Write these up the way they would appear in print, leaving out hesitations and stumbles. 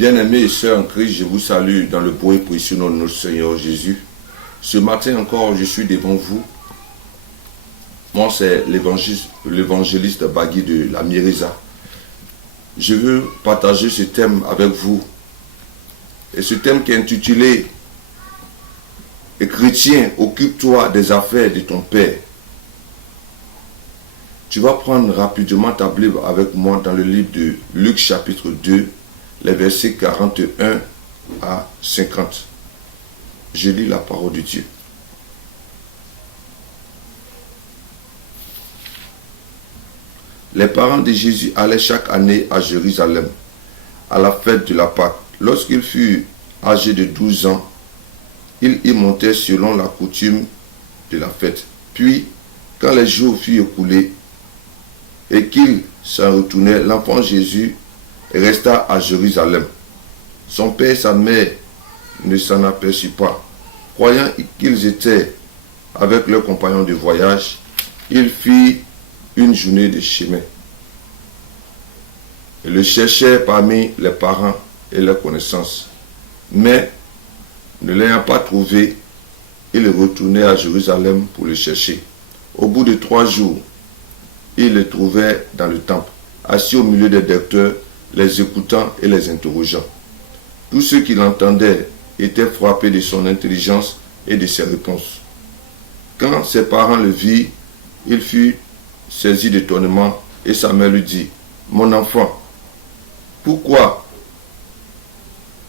Bien-aimés et sœurs en Christ, je vous salue dans le beau et précieux nom de notre Seigneur Jésus. Ce matin encore, je suis devant vous. Moi, c'est l'évangéliste Bagui de la Mireza. Je veux partager ce thème avec vous. Et ce thème qui est intitulé « Et chrétien, occupe-toi des affaires de ton Père ». Tu vas prendre rapidement ta Bible avec moi dans le livre de Luc chapitre 2, les versets 41 à 50. Je lis la parole de Dieu. Les parents de Jésus allaient chaque année à Jérusalem, à la fête de la Pâque. Lorsqu'il fut âgé de 12 ans, il y montait selon la coutume de la fête. Puis, quand les jours furent écoulés et qu'il s'en retournait, l'enfant Jésus resta à Jérusalem. Son père et sa mère ne s'en aperçurent pas. Croyant qu'ils étaient avec leurs compagnons de voyage, ils firent une journée de chemin. Ils le cherchèrent parmi les parents et leurs connaissances. Mais, ne l'ayant pas trouvé, ils retournèrent à Jérusalem pour le chercher. Au bout de 3 jours, ils le trouvèrent dans le temple, assis au milieu des docteurs, les écoutant et les interrogeant. Tous ceux qui l'entendaient étaient frappés de son intelligence et de ses réponses. Quand ses parents le virent, il fut saisi d'étonnement et sa mère lui dit : « Mon enfant, pourquoi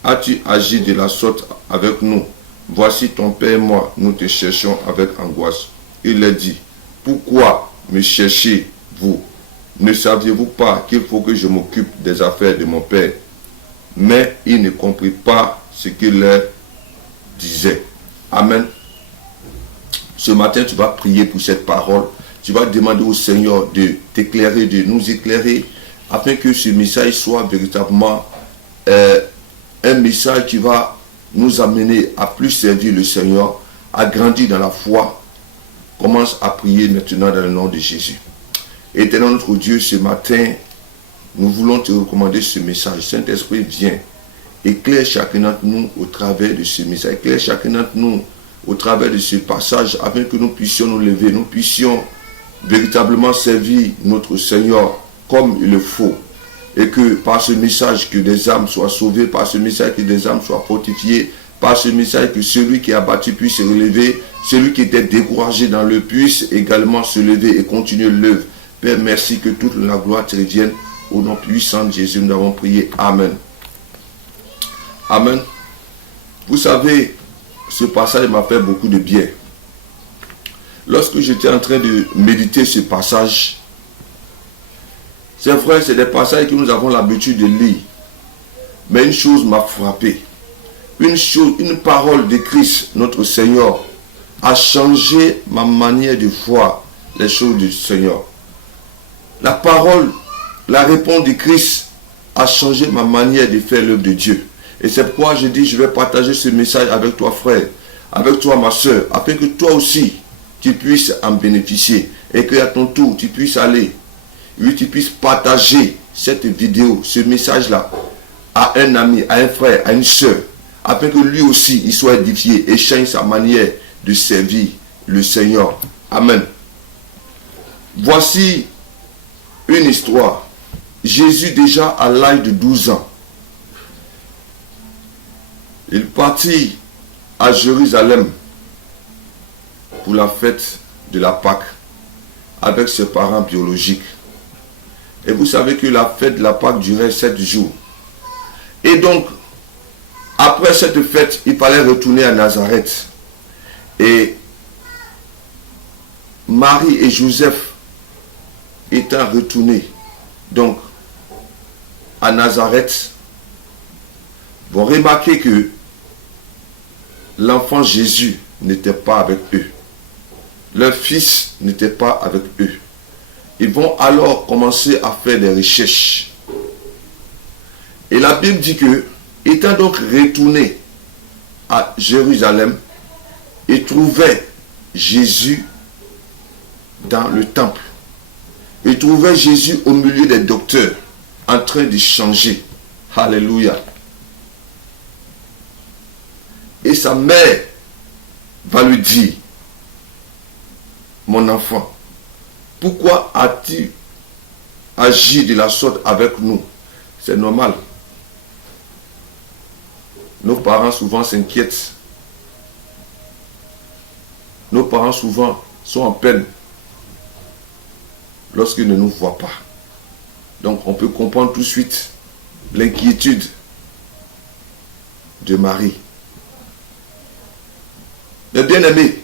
as-tu agi de la sorte avec nous? Voici ton père et moi, nous te cherchons avec angoisse. » Il leur dit : « Pourquoi me cherchez-vous? Ne saviez-vous pas qu'il faut que je m'occupe des affaires de mon père? » Mais il ne comprit pas ce qu'il leur disait. Amen. Ce matin, tu vas prier pour cette parole. Tu vas demander au Seigneur de t'éclairer, de nous éclairer, afin que ce message soit véritablement un message qui va nous amener à plus servir le Seigneur, à grandir dans la foi. Commence à prier maintenant dans le nom de Jésus. Éternel notre Dieu, ce matin, nous voulons te recommander ce message. Saint-Esprit, viens. Éclaire chacun d'entre nous au travers de ce message. Éclaire chacun d'entre nous au travers de ce passage, afin que nous puissions nous lever, nous puissions véritablement servir notre Seigneur comme il le faut. Et que par ce message, que des âmes soient sauvées, par ce message, que des âmes soient fortifiées, par ce message, que celui qui est abattu puisse se relever, celui qui était découragé dans le puisse également se lever et continuer l'œuvre. Père, merci, que toute la gloire te revienne. Au nom puissant de Jésus, nous avons prié. Amen. Amen. Vous savez, ce passage m'a fait beaucoup de bien. Lorsque j'étais en train de méditer ce passage, c'est vrai, c'est des passages que nous avons l'habitude de lire. Mais une chose m'a frappé. Une parole de Christ, notre Seigneur, a changé ma manière de voir les choses du Seigneur. La parole, la réponse de Christ a changé ma manière de faire l'œuvre de Dieu. Et c'est pourquoi je dis, je vais partager ce message avec toi, frère, avec toi, ma soeur, afin que toi aussi, tu puisses en bénéficier. Et qu'à ton tour, tu puisses aller, oui, tu puisses partager cette vidéo, ce message-là, à un ami, à un frère, à une soeur, afin que lui aussi, il soit édifié et change sa manière de servir le Seigneur. Amen. Voici une histoire. Jésus, déjà à l'âge de 12 ans, il partit à Jérusalem pour la fête de la Pâque avec ses parents biologiques. Et vous savez que la fête de la Pâque durait 7 jours. Et donc, après cette fête, il fallait retourner à Nazareth. Et Marie et Joseph étant retournés donc à Nazareth, vont remarquer que l'enfant Jésus n'était pas avec eux. Leur fils n'était pas avec eux. Ils vont alors commencer à faire des recherches. Et la Bible dit que, étant donc retournés à Jérusalem, ils trouvaient Jésus dans le temple. Ils trouvaient Jésus au milieu des docteurs, en train de changer. Alléluia. Et sa mère va lui dire, mon enfant, pourquoi as-tu agi de la sorte avec nous? C'est normal. Nos parents souvent s'inquiètent. Nos parents souvent sont en peine lorsqu'ils ne nous voient pas. Donc on peut comprendre tout de suite l'inquiétude de Marie. Mais bien aimé,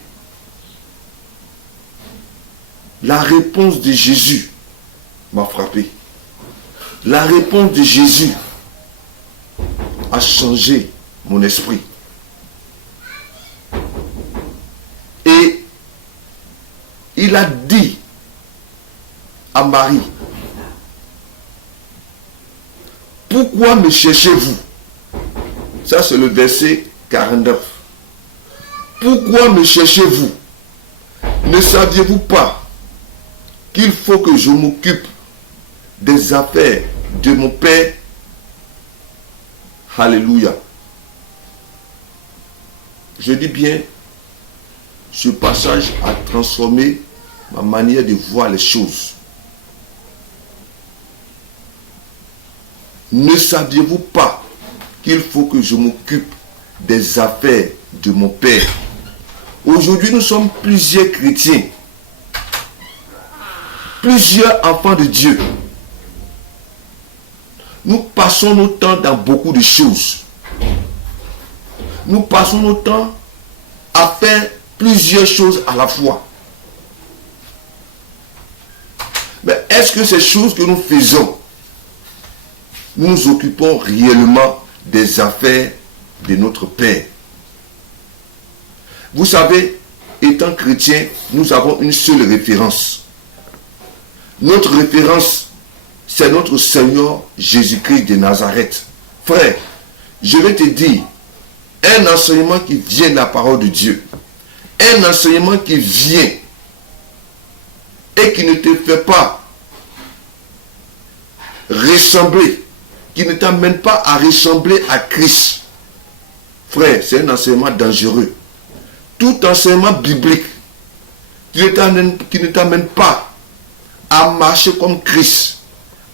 la réponse de Jésus m'a frappé. La réponse de Jésus a changé mon esprit. Et il a dit à Marie, pourquoi me cherchez-vous? Ça c'est le verset 49. Pourquoi me cherchez-vous? Ne saviez-vous pas qu'il faut que je m'occupe des affaires de mon Père? Alléluia. Je dis bien, ce passage a transformé ma manière de voir les choses. Ne saviez-vous pas qu'il faut que je m'occupe des affaires de mon Père? Aujourd'hui, nous sommes plusieurs chrétiens, plusieurs enfants de Dieu. Nous passons nos temps dans beaucoup de choses. Nous passons nos temps à faire plusieurs choses à la fois. Mais est-ce que ces choses que nous faisons, nous nous occupons réellement des affaires de notre Père? Vous savez, étant chrétien, nous avons une seule référence. Notre référence, c'est notre Seigneur Jésus-Christ de Nazareth. Frère, je vais te dire, un enseignement qui vient de la parole de Dieu, un enseignement qui vient et qui ne te fait pas ressembler, qui ne t'amène pas à ressembler à Christ. Frère, c'est un enseignement dangereux. Tout enseignement biblique qui ne t'amène pas à marcher comme Christ,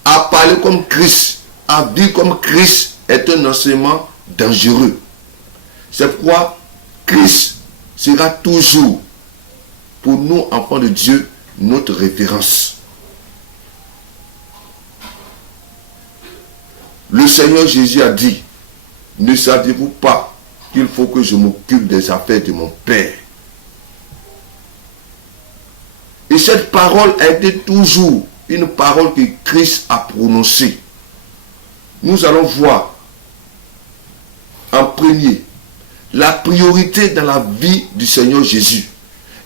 à parler comme Christ, à vivre comme Christ est un enseignement dangereux. C'est pourquoi Christ sera toujours, pour nous, enfants de Dieu, notre référence. Le Seigneur Jésus a dit, ne saviez-vous pas qu'il faut que je m'occupe des affaires de mon Père? Et cette parole a été toujours une parole que Christ a prononcée. Nous allons voir en premier la priorité dans la vie du Seigneur Jésus.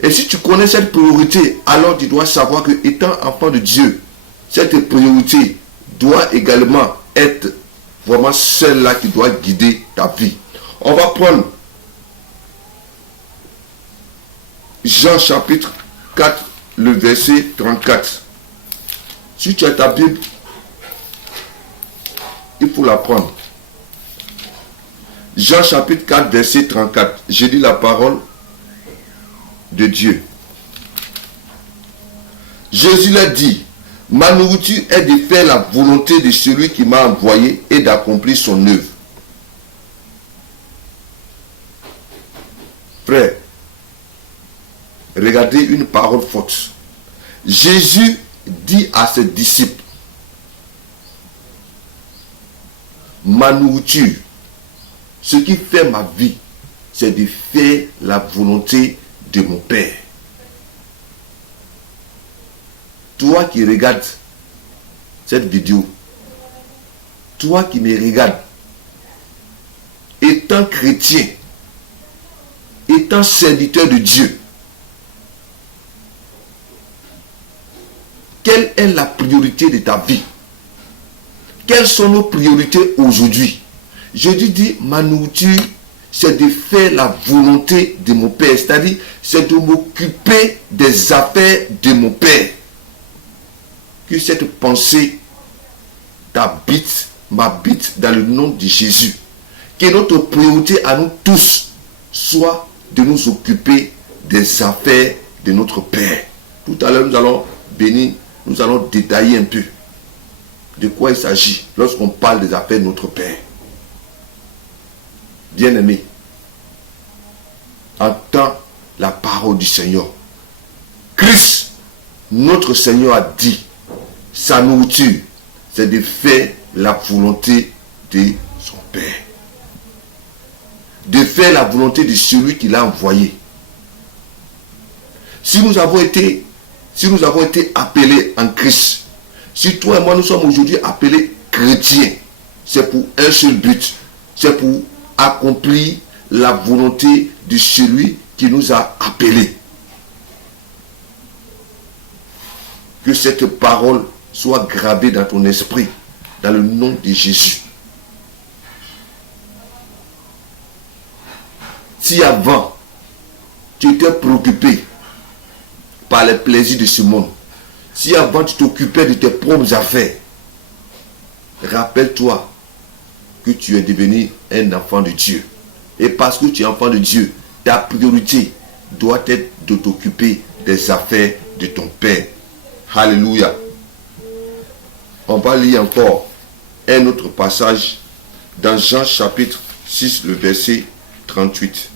Et si tu connais cette priorité, alors tu dois savoir que, étant enfant de Dieu, cette priorité doit également être vraiment celle-là qui doit guider ta vie. On va prendre Jean chapitre 4, le verset 34. Si tu as ta Bible, il faut la prendre. Jean chapitre 4, verset 34. Je lis la parole de Dieu. Jésus l'a dit, ma nourriture est de faire la volonté de celui qui m'a envoyé et d'accomplir son œuvre. Frère, regardez une parole forte. Jésus dit à ses disciples, ma nourriture, ce qui fait ma vie, c'est de faire la volonté de mon Père. Toi qui regardes cette vidéo, toi qui me regardes, étant chrétien, étant serviteur de Dieu, quelle est la priorité de ta vie? Quelles sont nos priorités aujourd'hui? Jésus dit, ma nourriture, c'est de faire la volonté de mon Père. C'est-à-dire, c'est de m'occuper des affaires de mon Père. Que cette pensée m'habite dans le nom de Jésus. Que notre priorité à nous tous soit de nous occuper des affaires de notre Père. Tout à l'heure, nous allons bénir, nous allons détailler un peu de quoi il s'agit lorsqu'on parle des affaires de notre Père. Bien-aimé, entends la parole du Seigneur. Christ, notre Seigneur, a dit, sa nourriture, c'est de faire la volonté de son Père. De faire la volonté de celui qui l'a envoyé. Si nous avons été appelés en Christ, si toi et moi nous sommes aujourd'hui appelés chrétiens, c'est pour un seul but, c'est pour accomplir la volonté de celui qui nous a appelés. Que cette parole soit gravée dans ton esprit, dans le nom de Jésus. Si avant, tu étais préoccupé par les plaisirs de ce monde, si avant tu t'occupais de tes propres affaires, rappelle-toi que tu es devenu un enfant de Dieu. Et parce que tu es enfant de Dieu, ta priorité doit être de t'occuper des affaires de ton Père. Alléluia. On va lire encore un autre passage dans Jean chapitre 6, le verset 38.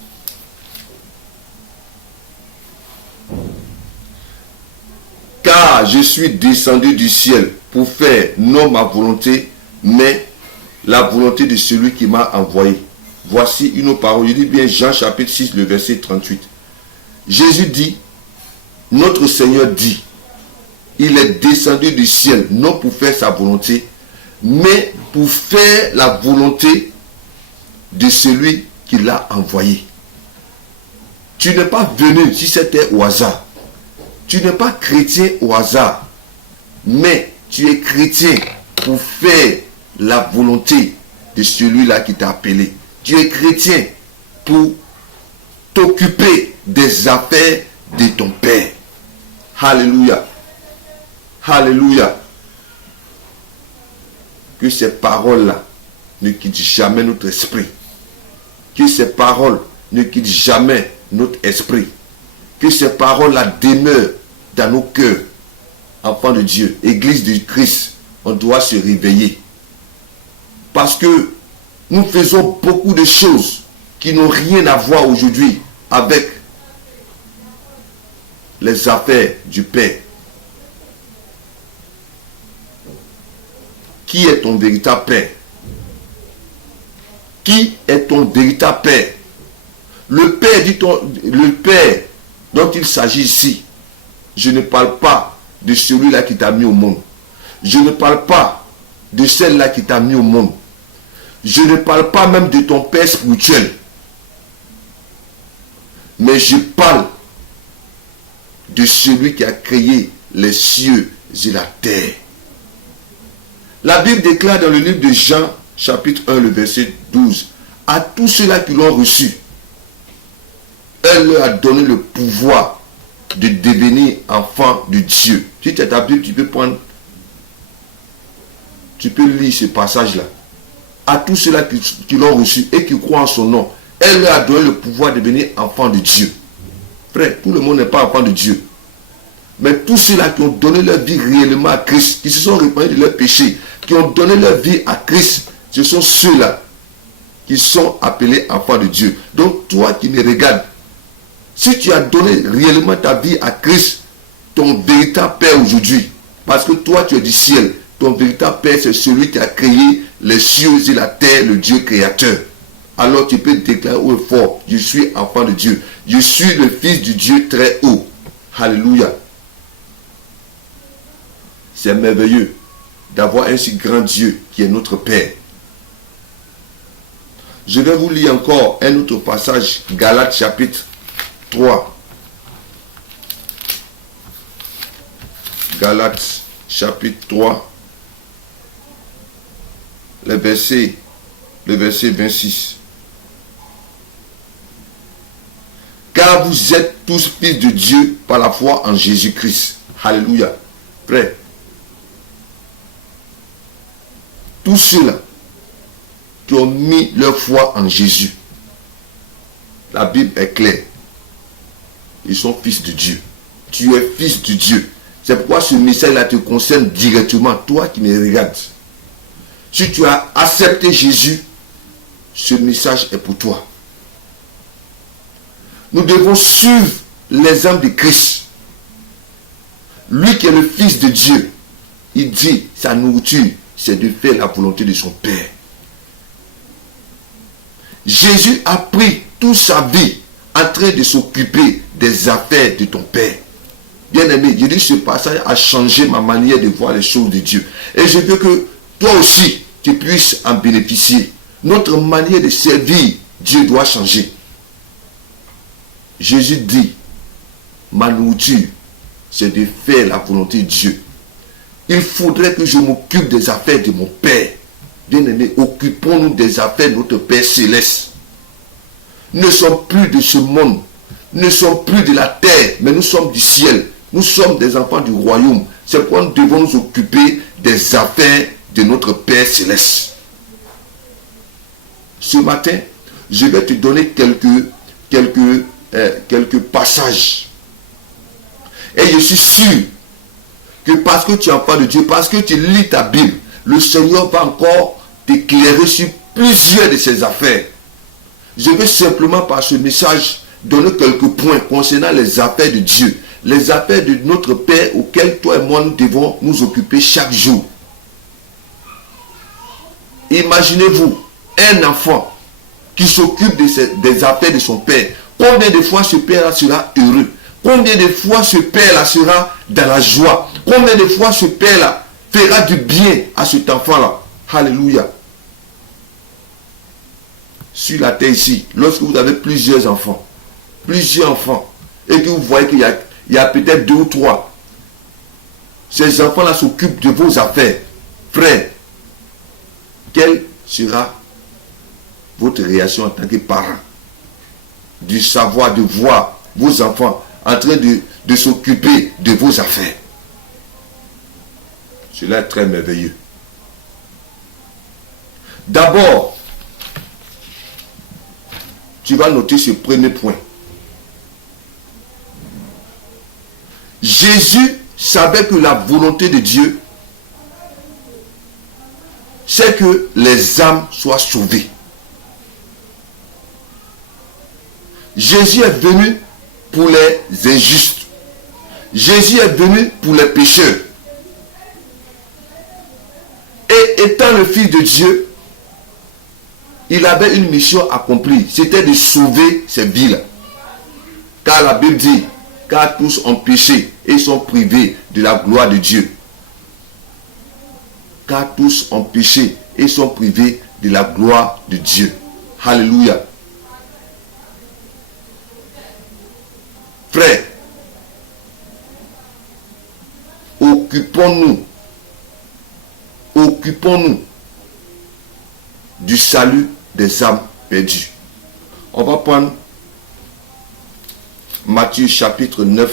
Car je suis descendu du ciel pour faire non ma volonté, mais la volonté de celui qui m'a envoyé. Voici une parole. Je dis bien Jean chapitre 6, le verset 38. Jésus dit, notre Seigneur dit, il est descendu du ciel, non pour faire sa volonté, mais pour faire la volonté de celui qui l'a envoyé. Tu n'es pas venu si c'était au hasard. Tu n'es pas chrétien au hasard, mais tu es chrétien pour faire la volonté de celui-là qui t'a appelé. Tu es chrétien pour t'occuper des affaires de ton Père. Alléluia. Alléluia. Que ces paroles-là ne quittent jamais notre esprit. Que ces paroles ne quittent jamais notre esprit. Que ces paroles-là demeurent dans nos cœurs. Enfants de Dieu, Église de Christ, on doit se réveiller. Parce que nous faisons beaucoup de choses qui n'ont rien à voir aujourd'hui avec les affaires du Père. Qui est ton véritable Père? Qui est ton véritable Père? Le Père dont il s'agit ici, je ne parle pas de celui-là qui t'a mis au monde. Je ne parle pas de celle-là qui t'a mis au monde. Je ne parle pas même de ton Père spirituel. Mais je parle de celui qui a créé les cieux et la terre. La Bible déclare dans le livre de Jean, chapitre 1, le verset 12, à tous ceux-là qui l'ont reçu, elle leur a donné le pouvoir de devenir enfant de Dieu. Si tu as ta Bible, tu peux prendre, tu peux lire ce passage-là. À tous ceux-là qui l'ont reçu et qui croient en son nom, elle leur a donné le pouvoir de devenir enfant de Dieu. Frère, tout le monde n'est pas enfant de Dieu. Mais tous ceux-là qui ont donné leur vie réellement à Christ, qui se sont répandus de leurs péchés, qui ont donné leur vie à Christ, ce sont ceux-là qui sont appelés enfants de Dieu. Donc toi qui me regardes, si tu as donné réellement ta vie à Christ, ton véritable Père aujourd'hui, parce que toi tu es du ciel, ton véritable Père c'est celui qui a créé les cieux et la terre, le Dieu créateur. Alors tu peux déclarer haut et fort, je suis enfant de Dieu. Je suis le fils du Dieu très haut. Alléluia. C'est merveilleux d'avoir un si grand Dieu qui est notre Père. Je vais vous lire encore un autre passage, Galates chapitre 3. Galates chapitre 3, le verset 26. Car vous êtes tous fils de Dieu par la foi en Jésus-Christ. Alléluia. Frère, tous ceux-là qui ont mis leur foi en Jésus, La Bible est claire. Ils sont fils de Dieu. Tu es fils de Dieu. C'est pourquoi ce message-là te concerne directement, toi qui me regardes. Si tu as accepté Jésus, ce message est pour toi. Nous devons suivre l'exemple de Christ. Lui qui est le Fils de Dieu, il dit, sa nourriture, c'est de faire la volonté de son Père. Jésus a pris toute sa vie en train de s'occuper des affaires de ton Père. Bien aimé, je dis ce passage a changé ma manière de voir les choses de Dieu. Et je veux que toi aussi, tu puisses en bénéficier. Notre manière de servir Dieu doit changer. Jésus dit, ma nourriture, c'est de faire la volonté de Dieu. Il faudrait que je m'occupe des affaires de mon Père. Bien aimé, occupons-nous des affaires de notre Père céleste. Nous ne sommes plus de ce monde. Nous ne sommes plus de la terre, mais nous sommes du ciel. Nous sommes des enfants du royaume. C'est pourquoi nous devons nous occuper des affaires de notre Père céleste. Ce matin, je vais te donner quelques passages. Et je suis sûr que parce que tu es enfant de Dieu, parce que tu lis ta Bible, le Seigneur va encore t'éclairer sur plusieurs de ces affaires. Je vais simplement par ce message donner quelques points concernant les affaires de Dieu, les affaires de notre Père auxquelles toi et moi nous devons nous occuper chaque jour. Imaginez-vous un enfant qui s'occupe des affaires de son Père. Combien de fois ce Père-là sera heureux? Combien de fois ce Père-là sera dans la joie? Combien de fois ce Père-là fera du bien à cet enfant-là? Alléluia. Sur la terre ici, lorsque vous avez plusieurs enfants, et que vous voyez qu'il y a peut-être 2 ou 3, ces enfants-là s'occupent de vos affaires. Frère, quelle sera votre réaction en tant que parent? Du savoir, de voir vos enfants en train de s'occuper de vos affaires. Cela est très merveilleux. D'abord, tu vas noter ce premier point. Jésus savait que la volonté de Dieu, c'est que les âmes soient sauvées. Jésus est venu pour les injustes. Jésus est venu pour les pécheurs. Et étant le Fils de Dieu, il avait une mission accomplie. C'était de sauver ces vies-là. Car la Bible dit, car tous ont péché et sont privés de la gloire de Dieu. Car tous ont péché et sont privés de la gloire de Dieu. Alléluia. Frères, occupons-nous du salut des âmes perdues. On va prendre Matthieu chapitre 9,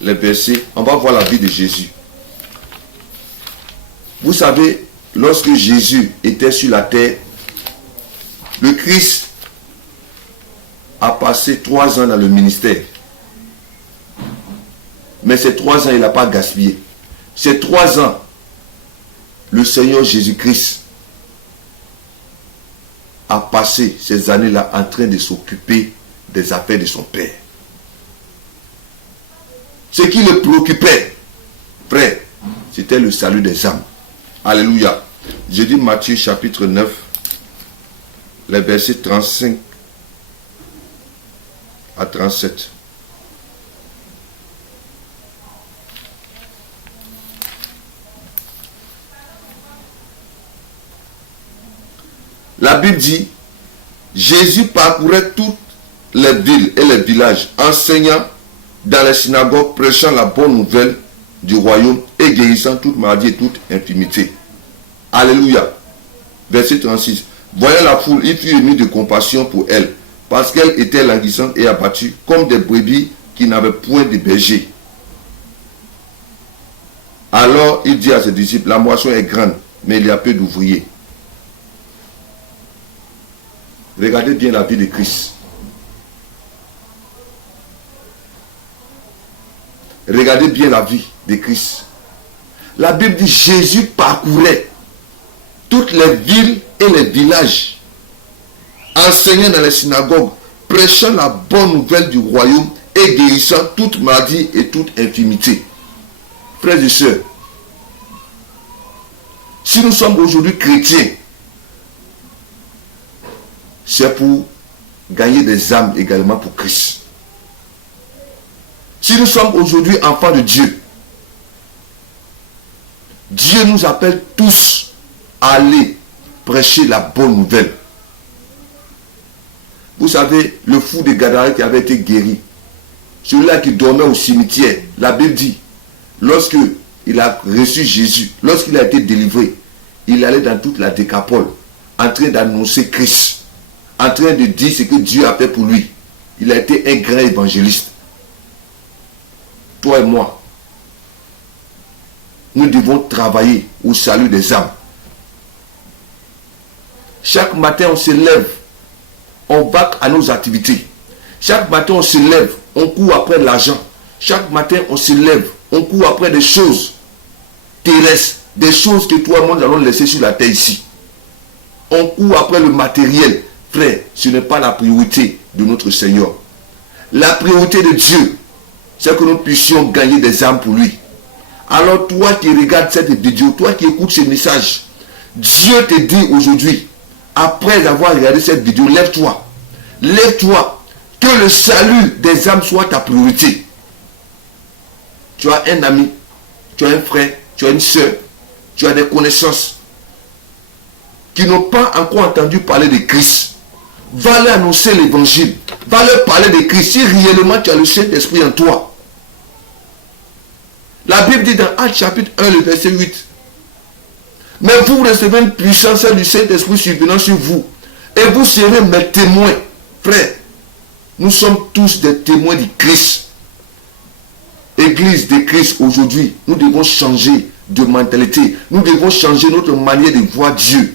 les versets. On va voir la vie de Jésus. Vous savez, lorsque Jésus était sur la terre, le Christ a passé 3 ans dans le ministère. Mais ces 3 ans, il n'a pas gaspillé. Ces 3 ans, le Seigneur Jésus-Christ a passé ces années-là en train de s'occuper des affaires de son Père. Ce qui le préoccupait, frère, c'était le salut des âmes. Alléluia. Je dis Matthieu chapitre 9, les versets 35 à 37. La Bible dit, Jésus parcourait toutes les villes et les villages, enseignant dans les synagogues, prêchant la bonne nouvelle du royaume et guérissant toute maladie et toute infirmité. Alléluia. Verset 36. Voyant la foule, il fut ému de compassion pour elle, parce qu'elle était languissante et abattue, comme des brebis qui n'avaient point de berger. Alors il dit à ses disciples, la moisson est grande, mais il y a peu d'ouvriers. Regardez bien la vie de Christ. Regardez bien la vie de Christ. La Bible dit Jésus parcourait toutes les villes et les villages, enseignant dans les synagogues, prêchant la bonne nouvelle du royaume et guérissant toute maladie et toute infirmité. Frères et sœurs, si nous sommes aujourd'hui chrétiens, c'est pour gagner des âmes également pour Christ. Si nous sommes aujourd'hui enfants de Dieu, Dieu nous appelle tous à aller prêcher la bonne nouvelle. Vous savez, le fou de Gadara qui avait été guéri, celui-là qui dormait au cimetière, la Bible dit, lorsque il a reçu Jésus, lorsqu'il a été délivré, il allait dans toute la Décapole, en train d'annoncer Christ, en train de dire ce que Dieu a fait pour lui. Il a été un grand évangéliste. Toi et moi, nous devons travailler au salut des âmes. Chaque matin, on se lève, on va à nos activités. Chaque matin, on se lève, on court après l'argent. Chaque matin, on se lève, on court après des choses terrestres, des choses que toi et moi, nous allons laisser sur la terre ici. On court après le matériel. Frère, ce n'est pas la priorité de notre Seigneur. La priorité de Dieu, c'est que nous puissions gagner des âmes pour lui. Alors toi qui regardes cette vidéo, toi qui écoutes ce message, Dieu te dit aujourd'hui, après avoir regardé cette vidéo, lève-toi. Lève-toi. Que le salut des âmes soit ta priorité. Tu as un ami, tu as un frère, tu as une soeur, tu as des connaissances qui n'ont pas encore entendu parler de Christ. Va leur annoncer l'évangile. Va leur parler de Christ. Si réellement tu as le Saint-Esprit en toi. La Bible dit dans Actes chapitre 1, le verset 8. Mais vous recevez une puissance du Saint-Esprit survenant sur vous. Et vous serez mes témoins. Frères, nous sommes tous des témoins du Christ. Église de Christ aujourd'hui, nous devons changer de mentalité. Nous devons changer notre manière de voir Dieu.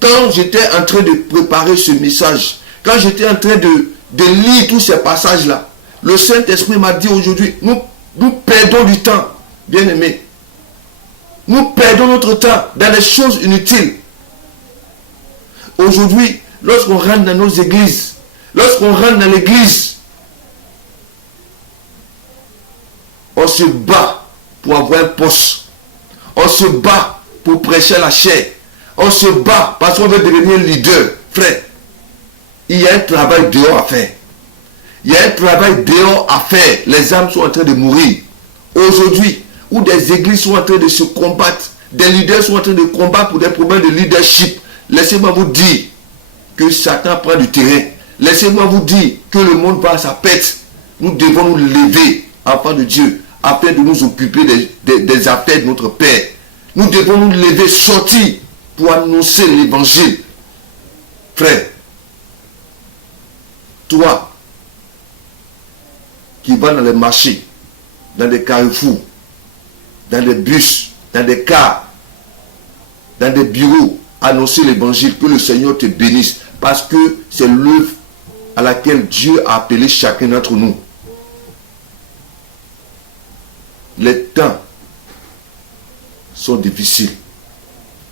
Quand j'étais en train de préparer ce message, quand j'étais en train de lire tous ces passages-là, le Saint-Esprit m'a dit aujourd'hui, nous perdons du temps, bien-aimés. Nous perdons notre temps dans les choses inutiles. Aujourd'hui, lorsqu'on rentre dans nos églises, lorsqu'on rentre dans l'église, on se bat pour avoir un poste. On se bat pour prêcher la chair. On se bat parce qu'on veut devenir leader. Frère, il y a un travail dehors à faire. Il y a un travail dehors à faire. Les âmes sont en train de mourir. Aujourd'hui, où des églises sont en train de se combattre, des leaders sont en train de combattre pour des problèmes de leadership. Laissez-moi vous dire que Satan prend du terrain. Laissez-moi vous dire que le monde va à sa pète. Nous devons nous lever, enfants de Dieu, afin de nous occuper des affaires de notre Père. Nous devons nous lever, sortir pour annoncer l'évangile. Frère, toi qui vas dans les marchés, dans des carrefours, dans des bus, dans des cars, dans des bureaux, annoncer l'évangile, que le Seigneur te bénisse, parce que c'est l'œuvre à laquelle Dieu a appelé chacun d'entre nous. Les temps sont difficiles.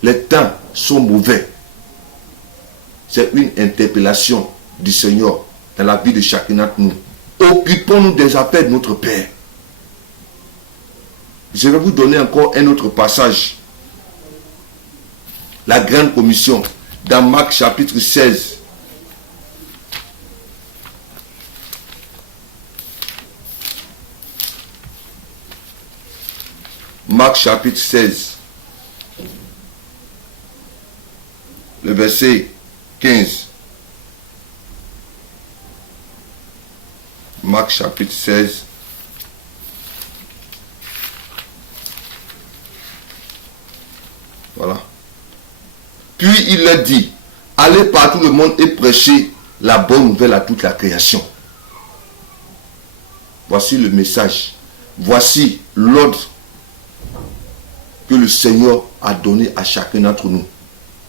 Les temps sont mauvais. C'est une interpellation du Seigneur dans la vie de chacun d'entre nous. Occupons-nous des affaires de notre Père. Je vais vous donner encore un autre passage. La grande commission, dans Marc chapitre 16. Marc chapitre 16. Le verset 15. Marc chapitre 16. Voilà. Puis il leur dit, allez par tout le monde et prêchez la bonne nouvelle à toute la création. Voici le message. Voici l'ordre que le Seigneur a donné à chacun d'entre nous.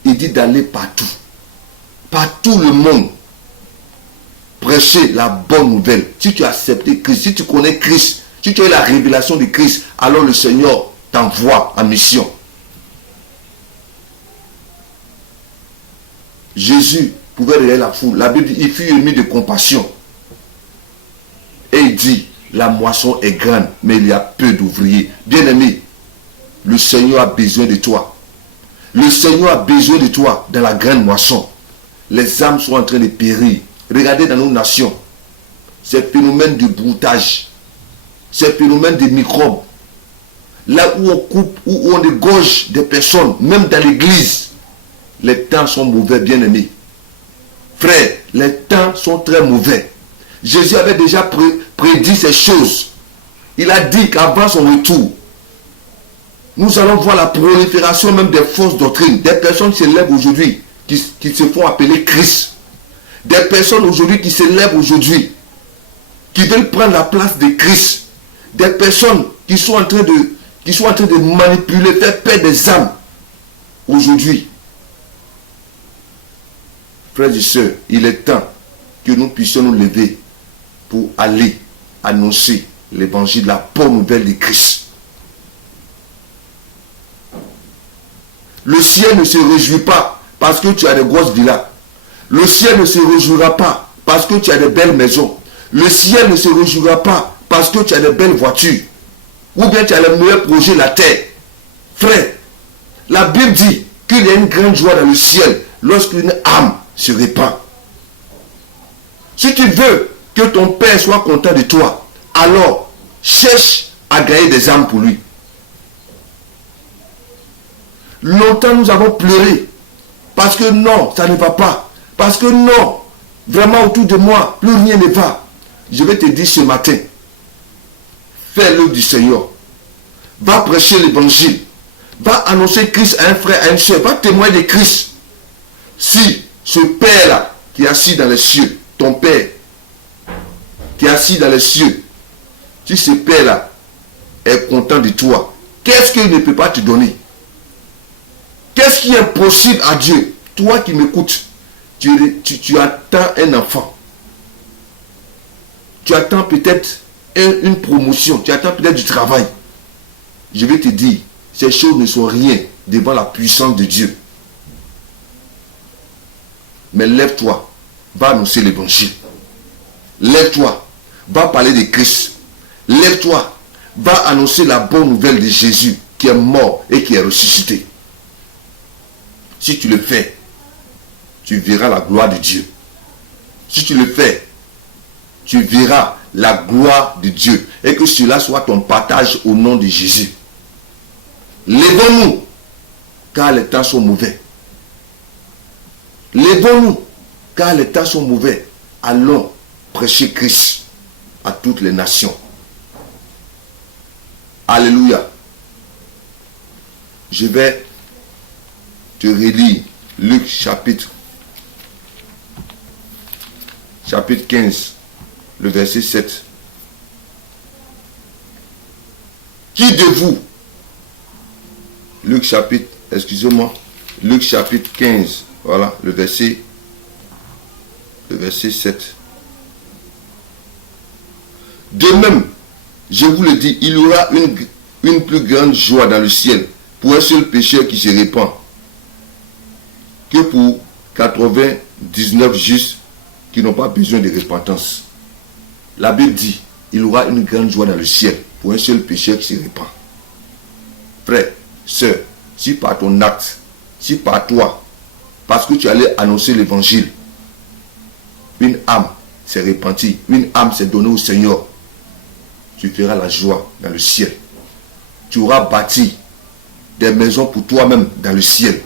Il dit d'aller partout. Par tout le monde. Prêcher la bonne nouvelle. Si tu as accepté Christ, si tu connais Christ, si tu as la révélation de Christ, alors le Seigneur t'envoie en mission. Jésus pouvait regarder la foule. La Bible dit, il fut ému de compassion. Et il dit, la moisson est grande, mais il y a peu d'ouvriers. Bien-aimé, le Seigneur a besoin de toi. Le Seigneur a besoin de toi dans la grande moisson. Les âmes sont en train de périr. Regardez dans nos nations, ces phénomènes de broutage, ces phénomènes de microbes, là où on coupe, où on égorge des personnes, même dans l'église, les temps sont mauvais, bien-aimés. Frère, les temps sont très mauvais. Jésus avait déjà prédit ces choses. Il a dit qu'avant son retour, nous allons voir la prolifération même des fausses doctrines. Des personnes qui se lèvent aujourd'hui, qui se font appeler Christ. Des personnes aujourd'hui qui se lèvent aujourd'hui, qui veulent prendre la place de Christ. Des personnes qui sont en train de manipuler, faire perdre des âmes. Aujourd'hui, frères et sœurs, il est temps que nous puissions nous lever pour aller annoncer l'évangile, la bonne nouvelle de Christ. Le ciel ne se réjouit pas parce que tu as des grosses villas. Le ciel ne se réjouira pas parce que tu as des belles maisons. Le ciel ne se réjouira pas parce que tu as des belles voitures. Ou bien tu as les meilleurs projets de la terre. Frère, la Bible dit qu'il y a une grande joie dans le ciel lorsqu'une âme se répand. Si tu veux que ton Père soit content de toi, alors cherche à gagner des âmes pour lui. Longtemps nous avons pleuré parce que non, ça ne va pas. Parce que non, vraiment autour de moi, plus rien ne va. Je vais te dire ce matin, fais l'œuvre du Seigneur. Va prêcher l'évangile. Va annoncer Christ à un frère, à une soeur. Va témoigner de Christ. Si ce Père-là, qui est assis dans les cieux, ton Père, qui est assis dans les cieux, si ce Père-là est content de toi, qu'est-ce qu'il ne peut pas te donner? Qu'est-ce qui est impossible à Dieu? Toi qui m'écoutes, tu attends un enfant. Tu attends peut-être une promotion. Tu attends peut-être du travail. Je vais te dire, ces choses ne sont rien devant la puissance de Dieu. Mais lève-toi, va annoncer l'évangile. Lève-toi, va parler de Christ. Lève-toi, va annoncer la bonne nouvelle de Jésus qui est mort et qui est ressuscité. Si tu le fais, tu verras la gloire de Dieu. Si tu le fais, tu verras la gloire de Dieu. Et que cela soit ton partage au nom de Jésus. Lèvons-nous, car les temps sont mauvais. Lèvons-nous, car les temps sont mauvais. Allons prêcher Christ à toutes les nations. Alléluia. Je vais te relire Luc chapitre 15, le verset 7. Qui de vous, Luc chapitre 15, voilà, le verset 7. De même, je vous le dis, il y aura une plus grande joie dans le ciel pour un seul pécheur qui se répand que pour 99 justes qui n'ont pas besoin de repentance. La Bible dit, il y aura une grande joie dans le ciel pour un seul pécheur qui se répand. Frère, sœur, si par ton acte, si par toi, parce que tu allais annoncer l'évangile, une âme s'est repentie, une âme s'est donnée au Seigneur, tu feras la joie dans le ciel. Tu auras bâti des maisons pour toi-même dans le ciel.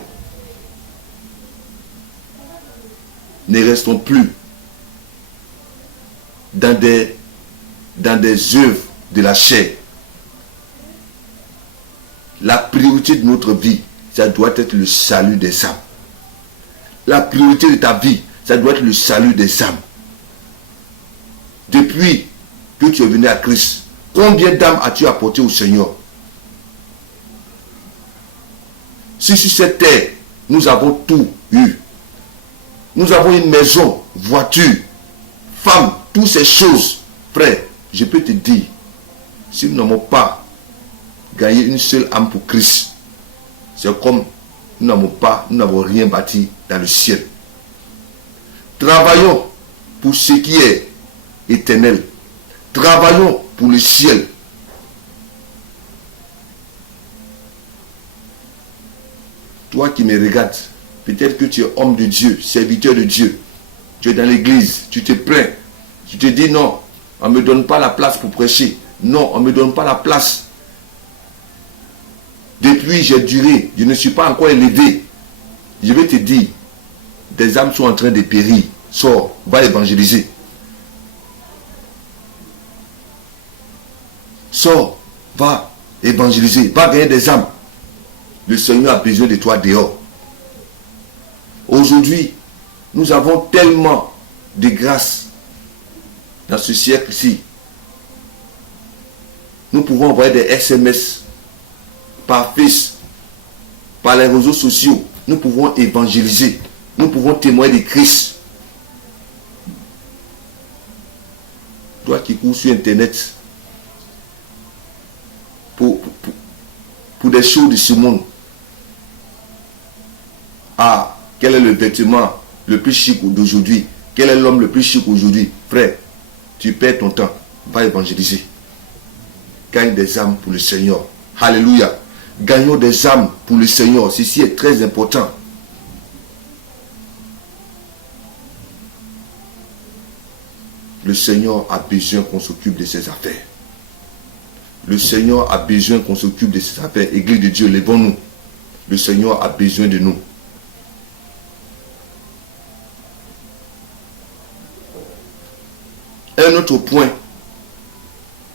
Ne restons plus dans des œuvres de la chair. La priorité de notre vie, ça doit être le salut des âmes. La priorité de ta vie, ça doit être le salut des âmes. Depuis que tu es venu à Christ, combien d'âmes as-tu apporté au Seigneur? Si sur cette terre, nous avons tout eu. Nous avons une maison, voiture, femme, toutes ces choses. Frère, je peux te dire, si nous n'avons pas gagné une seule âme pour Christ, c'est comme nous n'avons rien bâti dans le ciel. Travaillons pour ce qui est éternel. Travaillons pour le ciel. Toi qui me regardes, peut-être que tu es homme de Dieu, serviteur de Dieu. Tu es dans l'église, tu te plains. Tu te dis non, on ne me donne pas la place pour prêcher. Non, on ne me donne pas la place. Depuis j'ai duré, je ne suis pas encore élevé. Je vais te dire, des âmes sont en train de périr. Sors, va évangéliser. Sors, va évangéliser, va gagner des âmes. Le Seigneur a besoin de toi dehors. Aujourd'hui, nous avons tellement de grâce dans ce siècle-ci. Nous pouvons envoyer des SMS par Face, par les réseaux sociaux. Nous pouvons évangéliser. Nous pouvons témoigner de Christ. Toi qui cours sur Internet pour des choses de ce monde. Ah, quel est le vêtement le plus chic d'aujourd'hui? Quel est l'homme le plus chic aujourd'hui? Frère, tu perds ton temps. Va évangéliser. Gagne des âmes pour le Seigneur. Alléluia. Gagnons des âmes pour le Seigneur. Ceci est très important. Le Seigneur a besoin qu'on s'occupe de ses affaires. Le Seigneur a besoin qu'on s'occupe de ses affaires. Église de Dieu, levons-nous. Le Seigneur a besoin de nous. Un autre point,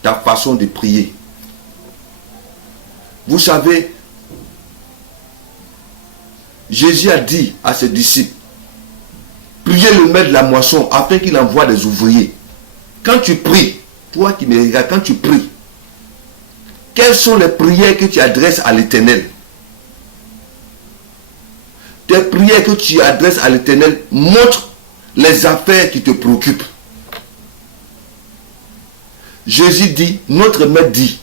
ta façon de prier. Vous savez, Jésus a dit à ses disciples, priez le maître de la moisson afin qu'il envoie des ouvriers. Quand tu pries, toi qui me regardes, quand tu pries, quelles sont les prières que tu adresses à l'Éternel? Tes prières que tu adresses à l'Éternel montrent les affaires qui te préoccupent. Jésus dit, notre maître dit,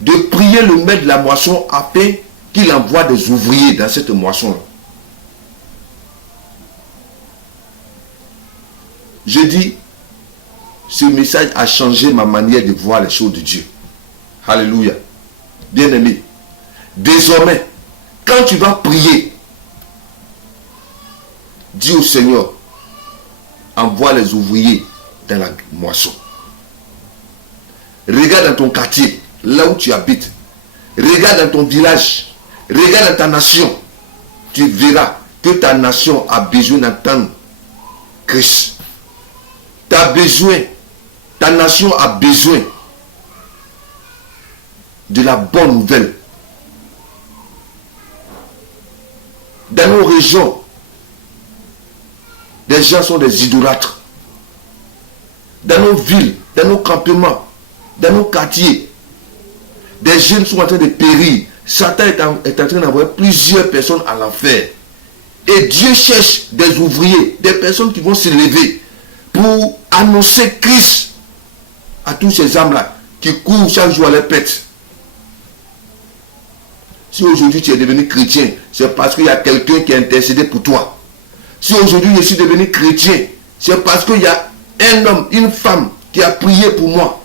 de prier le maître de la moisson afin qu'il envoie des ouvriers dans cette moisson-là. Je dis, ce message a changé ma manière de voir les choses de Dieu. Alléluia. Bien-aimé, désormais, quand tu vas prier, dis au Seigneur, envoie les ouvriers dans la moisson. Regarde dans ton quartier, là où tu habites. Regarde dans ton village. Regarde dans ta nation. Tu verras que ta nation a besoin d'entendre Christ. Ta nation a besoin de la bonne nouvelle. Dans nos régions, des gens sont des idolâtres. Dans nos villes, dans nos campements, dans nos quartiers, des jeunes sont en train de périr. Satan est en train d'envoyer plusieurs personnes à l'enfer. Et Dieu cherche des ouvriers, des personnes qui vont se lever pour annoncer Christ à tous ces âmes-là qui courent chaque jour à leur pète. Si aujourd'hui tu es devenu chrétien, c'est parce qu'il y a quelqu'un qui a intercédé pour toi. Si aujourd'hui je suis devenu chrétien, c'est parce qu'il y a un homme, une femme qui a prié pour moi.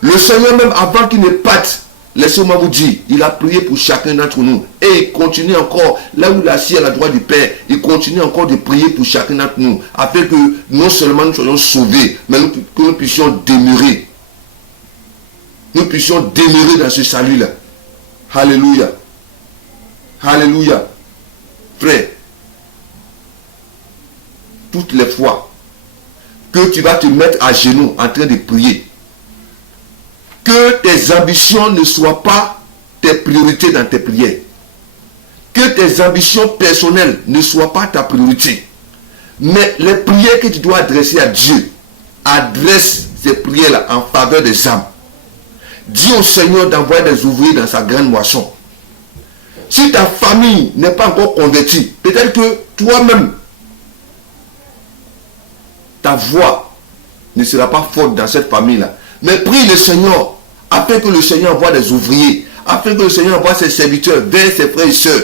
Le Seigneur même avant qu'il ne parte, laissez-moi vous dire, il a prié pour chacun d'entre nous. Et il continue encore, là où il est assis à la droite du Père, il continue encore de prier pour chacun d'entre nous, afin que non seulement nous soyons sauvés, mais que nous puissions demeurer. Nous puissions demeurer dans ce salut-là. Alléluia. Alléluia. Frère, toutes les fois que tu vas te mettre à genoux en train de prier, que tes ambitions ne soient pas tes priorités dans tes prières. Que tes ambitions personnelles ne soient pas ta priorité. Mais les prières que tu dois adresser à Dieu, adresse ces prières-là en faveur des âmes. Dis au Seigneur d'envoyer des ouvriers dans sa grande moisson. Si ta famille n'est pas encore convertie, peut-être que toi-même, ta voix ne sera pas forte dans cette famille-là. Mais prie le Seigneur, afin que le Seigneur envoie des ouvriers, afin que le Seigneur envoie ses serviteurs vers ses frères et sœurs,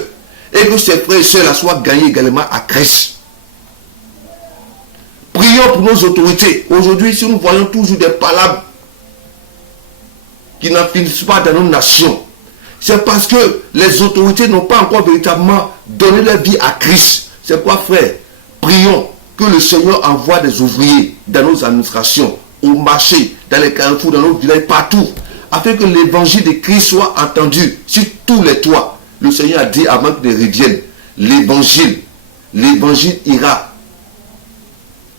et que ses frères et sœurs soient gagnés également à Christ. Prions pour nos autorités. Aujourd'hui, si nous voyons toujours des palabres qui n'en finissent pas dans nos nations, c'est parce que les autorités n'ont pas encore véritablement donné leur vie à Christ. C'est quoi, frère? Prions que le Seigneur envoie des ouvriers dans nos administrations, au marché, dans les carrefours, dans nos villages, partout, afin que l'évangile de Christ soit entendu sur tous les toits. Le Seigneur a dit avant qu'il ne revienne, l'évangile ira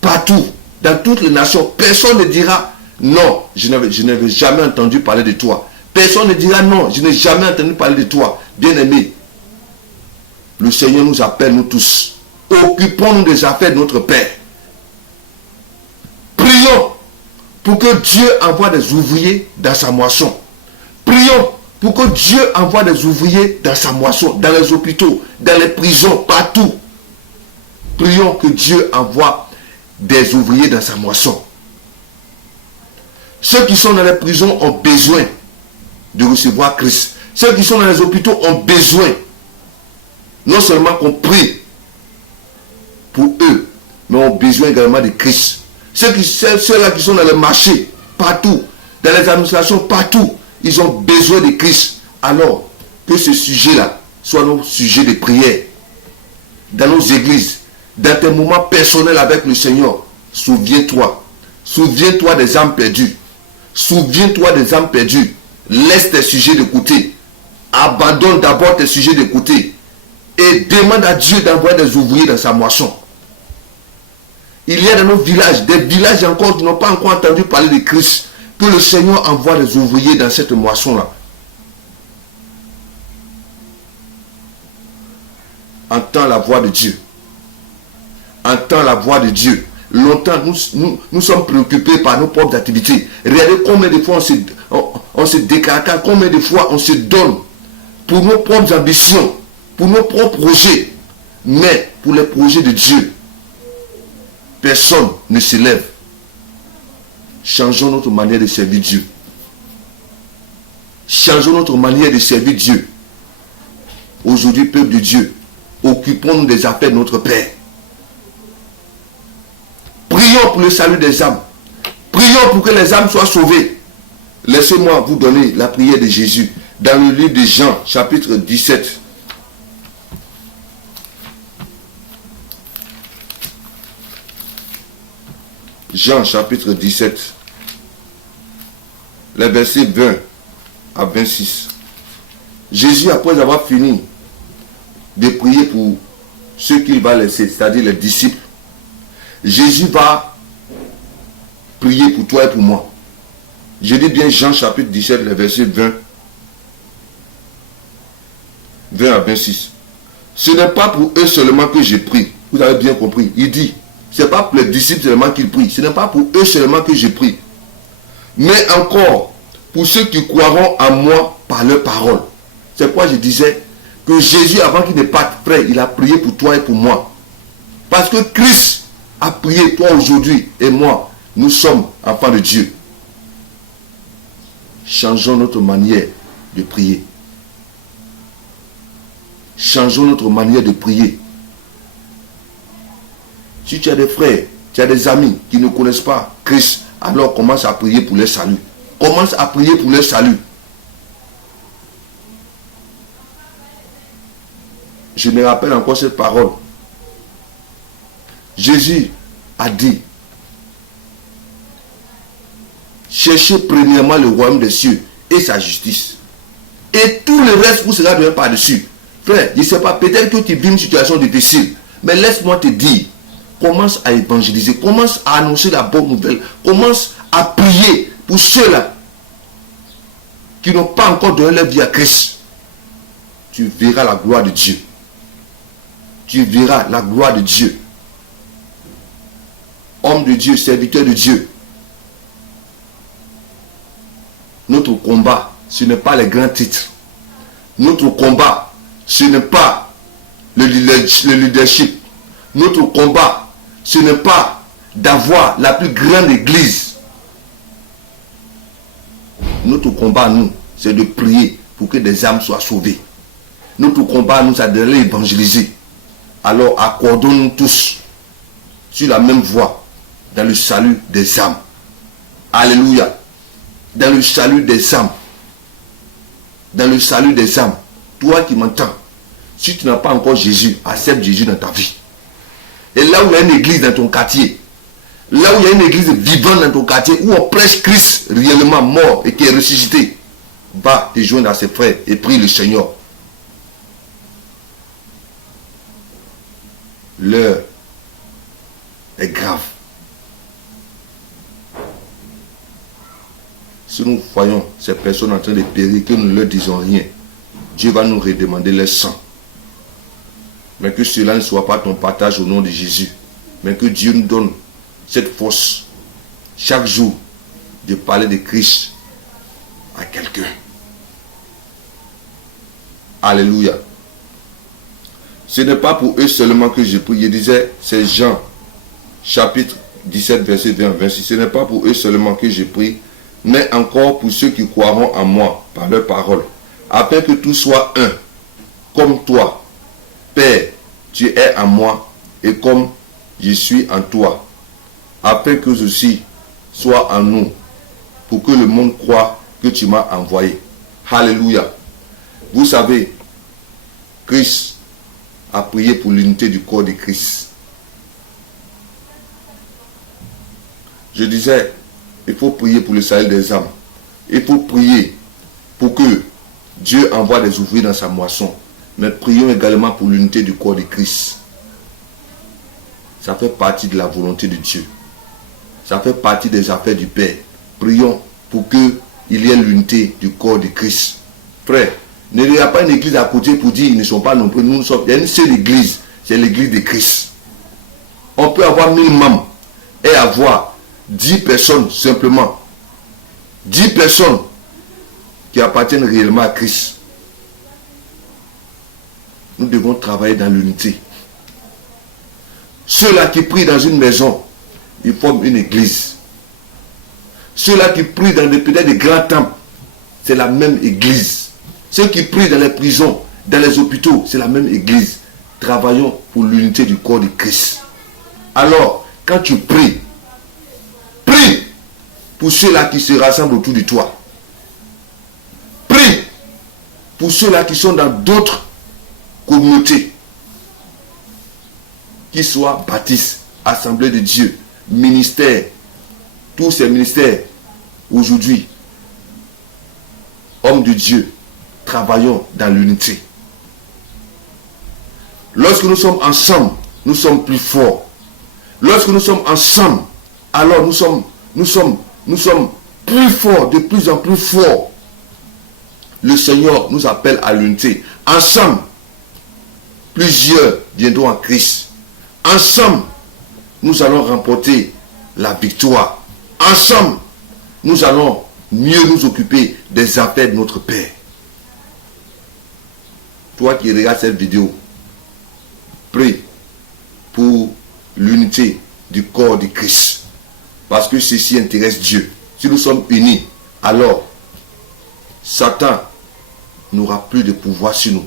partout, dans toutes les nations. Personne ne dira non, je n'avais jamais entendu parler de toi. Personne ne dira non, je n'ai jamais entendu parler de toi. Bien-aimé, le Seigneur nous appelle, nous tous. Occupons-nous des affaires de notre Père. Prions pour que Dieu envoie des ouvriers dans sa moisson. Prions pour que Dieu envoie des ouvriers dans sa moisson, dans les hôpitaux, dans les prisons, partout. Prions que Dieu envoie des ouvriers dans sa moisson. Ceux qui sont dans les prisons ont besoin de recevoir Christ. Ceux qui sont dans les hôpitaux ont besoin non seulement qu'on prie pour eux, mais ont besoin également de Christ. Ceux-là qui sont dans les marchés, partout, dans les administrations, partout, ils ont besoin de Christ. Alors que ce sujet-là soit nos sujets de prière. Dans nos églises, dans tes moments personnels avec le Seigneur, souviens-toi. Souviens-toi des âmes perdues. Souviens-toi des âmes perdues. Laisse tes sujets de côté. Abandonne d'abord tes sujets de côté. Et demande à Dieu d'envoyer des ouvriers dans sa moisson. Il y a dans nos villages, des villages encore qui n'ont pas encore entendu parler de Christ. Que le Seigneur envoie des ouvriers dans cette moisson-là. Entends la voix de Dieu. Entends la voix de Dieu. Longtemps, nous sommes préoccupés par nos propres activités. Regardez combien de fois on se décarcale, combien de fois on se donne pour nos propres ambitions, pour nos propres projets. Mais pour les projets de Dieu, personne ne se lève. Changeons notre manière de servir Dieu. Changeons notre manière de servir Dieu. Aujourd'hui, peuple de Dieu, occupons-nous des affaires de notre Père. Prions pour le salut des âmes. Prions pour que les âmes soient sauvées. Laissez-moi vous donner la prière de Jésus dans le livre de Jean, chapitre 17. Jean, chapitre 17. Les versets 20 à 26. Jésus, après avoir fini de prier pour ceux qu'il va laisser, c'est-à-dire les disciples, Jésus va prier pour toi et pour moi. Je dis bien Jean chapitre 17, les versets 20 à 26. Ce n'est pas pour eux seulement que je prie. Vous avez bien compris. Il dit, ce n'est pas pour les disciples seulement qu'il prie. Ce n'est pas pour eux seulement que je prie. Mais encore, pour ceux qui croiront en moi par leur parole. C'est pourquoi je disais que Jésus, avant qu'il ne parte, frère, il a prié pour toi et pour moi. Parce que Christ a prié, toi aujourd'hui et moi, nous sommes enfants de Dieu. Changeons notre manière de prier. Changeons notre manière de prier. Si tu as des frères, tu as des amis qui ne connaissent pas Christ, alors commence à prier pour leur salut. Commence à prier pour leur salut. Je me rappelle encore cette parole. Jésus a dit, cherchez premièrement le royaume des cieux et sa justice. Et tout le reste vous sera donné par-dessus. Frère, je ne sais pas, peut-être que tu vis une situation difficile, mais laisse-moi te dire, commence à évangéliser, commence à annoncer la bonne nouvelle, commence à prier pour ceux-là qui n'ont pas encore donné leur vie à Christ. Tu verras la gloire de Dieu. Tu verras la gloire de Dieu. Homme de Dieu, serviteur de Dieu. Notre combat, ce n'est pas les grands titres. Notre combat, ce n'est pas le leadership. Notre combat, ce n'est pas d'avoir la plus grande église. Notre combat, nous, c'est de prier pour que des âmes soient sauvées. Notre combat, nous, c'est d'aller évangéliser. Alors, accordons-nous tous sur la même voie dans le salut des âmes. Alléluia. Dans le salut des âmes. Dans le salut des âmes. Toi qui m'entends, si tu n'as pas encore Jésus, accepte Jésus dans ta vie. Et là où il y a une église dans ton quartier, là où il y a une église vivante dans ton quartier, où on prêche Christ réellement mort et qui est ressuscité, va te joindre à ses frères et prie le Seigneur. L'heure est grave. Si nous voyons ces personnes en train de périr, que nous ne leur disons rien, Dieu va nous redemander leur sang. Mais que cela ne soit pas ton partage au nom de Jésus. Mais que Dieu nous donne cette force, chaque jour, de parler de Christ à quelqu'un. Alléluia. Ce n'est pas pour eux seulement que je prie. Je disais, c'est Jean, chapitre 17, verset 20-26. Ce n'est pas pour eux seulement que je prie, mais encore pour ceux qui croiront en moi par leur parole, afin que tout soit un, comme toi, Père, tu es en moi, et comme je suis en toi, afin que ceci soit en nous, pour que le monde croie que tu m'as envoyé. Alléluia. Vous savez, Christ a prié pour l'unité du corps de Christ. Je disais, il faut prier pour le salut des âmes. Il faut prier pour que Dieu envoie des ouvriers dans sa moisson. Mais prions également pour l'unité du corps de Christ. Ça fait partie de la volonté de Dieu. Ça fait partie des affaires du Père. Prions pour qu'il y ait l'unité du corps de Christ. Frère, il n'y a pas une église à côté pour dire qu'ils ne sont pas nombreux. Nous sommes, il y a une seule église, c'est l'église de Christ. On peut avoir 1000 membres et avoir 10 personnes simplement. 10 personnes qui appartiennent réellement à Christ. Nous devons travailler dans l'unité. Ceux-là qui prient dans une maison, ils forment une église. Ceux-là qui prient dans peut-être des grands temples, c'est la même église. Ceux qui prient dans les prisons, dans les hôpitaux, c'est la même église. Travaillons pour l'unité du corps de Christ. Alors, quand tu pries, prie pour ceux-là qui se rassemblent autour de toi. Prie pour ceux-là qui sont dans d'autres communautés. Qu'ils soient baptistes, assemblée de Dieu, ministères, tous ces ministères, aujourd'hui, hommes de Dieu, travaillons dans l'unité. Lorsque nous sommes ensemble, nous sommes plus forts. Lorsque nous sommes ensemble, alors nous sommes plus forts, de plus en plus forts. Le Seigneur nous appelle à l'unité. Ensemble, plusieurs viendront en Christ. Ensemble, nous allons remporter la victoire. Ensemble, nous allons mieux nous occuper des affaires de notre Père. Toi qui regardes cette vidéo, prie pour l'unité du corps de Christ. Parce que ceci intéresse Dieu. Si nous sommes unis, alors Satan n'aura plus de pouvoir sur nous.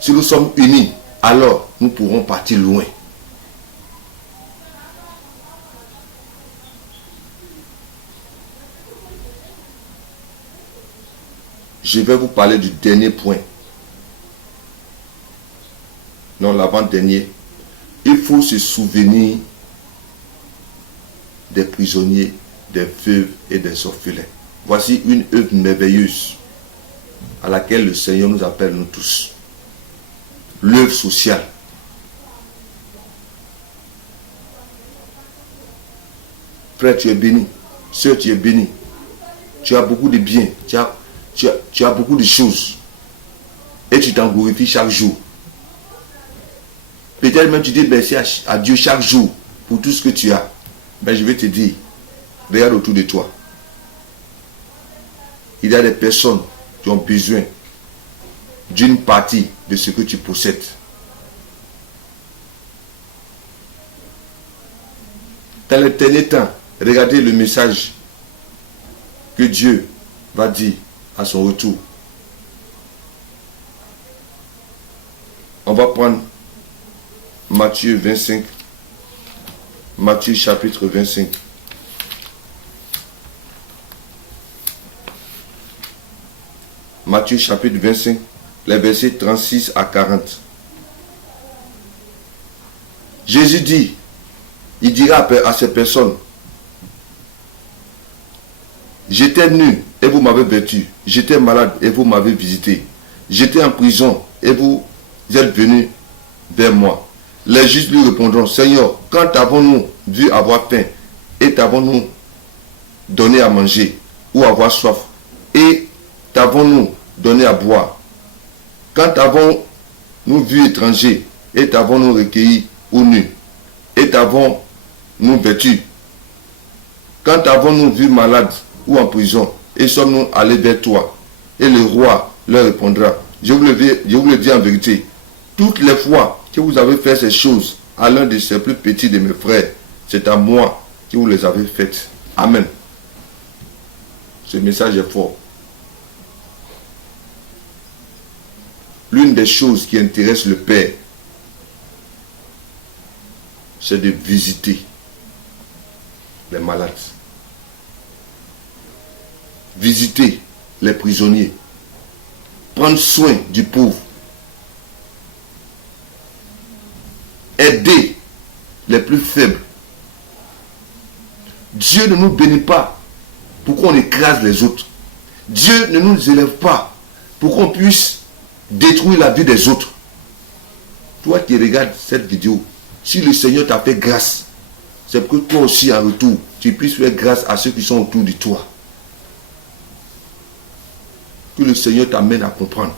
Si nous sommes unis, alors nous pourrons partir loin. Je vais vous parler du dernier point. Non, l'avant-dernier. Il faut se souvenir des prisonniers, des veuves et des orphelins. Voici une œuvre merveilleuse à laquelle le Seigneur nous appelle nous tous. L'œuvre sociale. Frère, tu es béni. Sœur, tu es béni. Tu as beaucoup de biens. Tu as beaucoup de choses. Et tu t'en glorifies chaque jour. Peut-être même tu dis merci à Dieu chaque jour pour tout ce que tu as. Mais je vais te dire, regarde autour de toi. Il y a des personnes qui ont besoin d'une partie de ce que tu possèdes. Dans le dernier temps, regardez le message que Dieu va dire à son retour. On va prendre Matthieu 25. Matthieu chapitre 25. Matthieu chapitre 25, les versets 36 à 40. Jésus dit, il dira à ces personnes, j'étais nu et vous m'avez vêtu, j'étais malade et vous m'avez visité, j'étais en prison et vous êtes venus vers moi. Les justes lui répondront, Seigneur, quand avons-nous vu avoir faim et t'avons-nous donné à manger ou avoir soif et t'avons-nous donné à boire? Quand avons-nous vu étranger et t'avons-nous recueilli ou nu et t'avons-nous vêtu? Quand avons-nous vu malade ou en prison et sommes-nous allés vers toi? Et le roi leur répondra, je vous le dis en vérité, toutes les fois que vous avez fait ces choses à l'un de ces plus petits de mes frères, c'est à moi que vous les avez faites. Amen. Ce message est fort. L'une des choses qui intéresse le Père, c'est de visiter les malades, visiter les prisonniers, prendre soin du pauvre, aider les plus faibles. Dieu ne nous bénit pas pour qu'on écrase les autres. Dieu ne nous élève pas pour qu'on puisse détruire la vie des autres. Toi qui regardes cette vidéo, si le Seigneur t'a fait grâce, c'est pour que toi aussi en retour, tu puisses faire grâce à ceux qui sont autour de toi. Que le Seigneur t'amène à comprendre.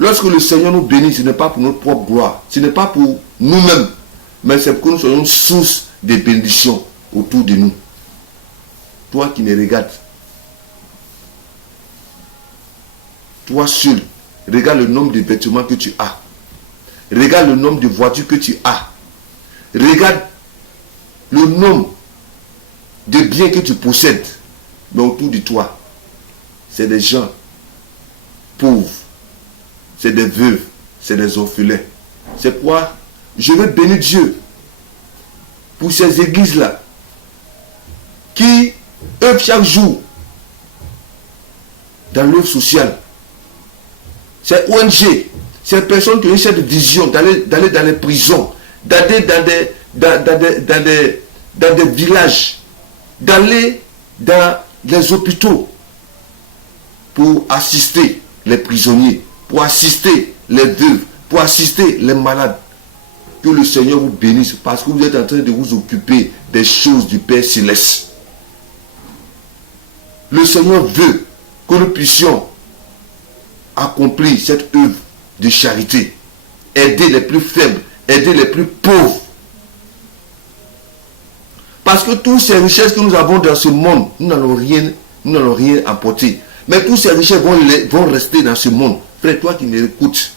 Lorsque le Seigneur nous bénit, ce n'est pas pour notre propre gloire, ce n'est pas pour nous-mêmes, mais c'est pour que nous soyons source de bénédictions autour de nous. Toi qui me regardes, toi seul, regarde le nombre de vêtements que tu as. Regarde le nombre de voitures que tu as. Regarde le nombre de biens que tu possèdes. Mais autour de toi, c'est des gens pauvres. C'est des veuves. C'est des orphelins. C'est pourquoi je veux bénir Dieu pour ces églises-là qui œuvrent chaque jour dans l'œuvre sociale. Ces ONG, ces personnes qui ont cette vision d'aller dans les prisons, d'aller dans des villages, d'aller dans les hôpitaux pour assister les prisonniers, pour assister les veuves, pour assister les malades. Que le Seigneur vous bénisse parce que vous êtes en train de vous occuper des choses du Père Céleste. Le Seigneur veut que nous puissions accomplir cette œuvre de charité, aider les plus faibles, aider les plus pauvres. Parce que toutes ces richesses que nous avons dans ce monde, nous n'allons rien apporter. Mais toutes ces richesses vont rester dans ce monde. Frère, toi qui m'écoutes,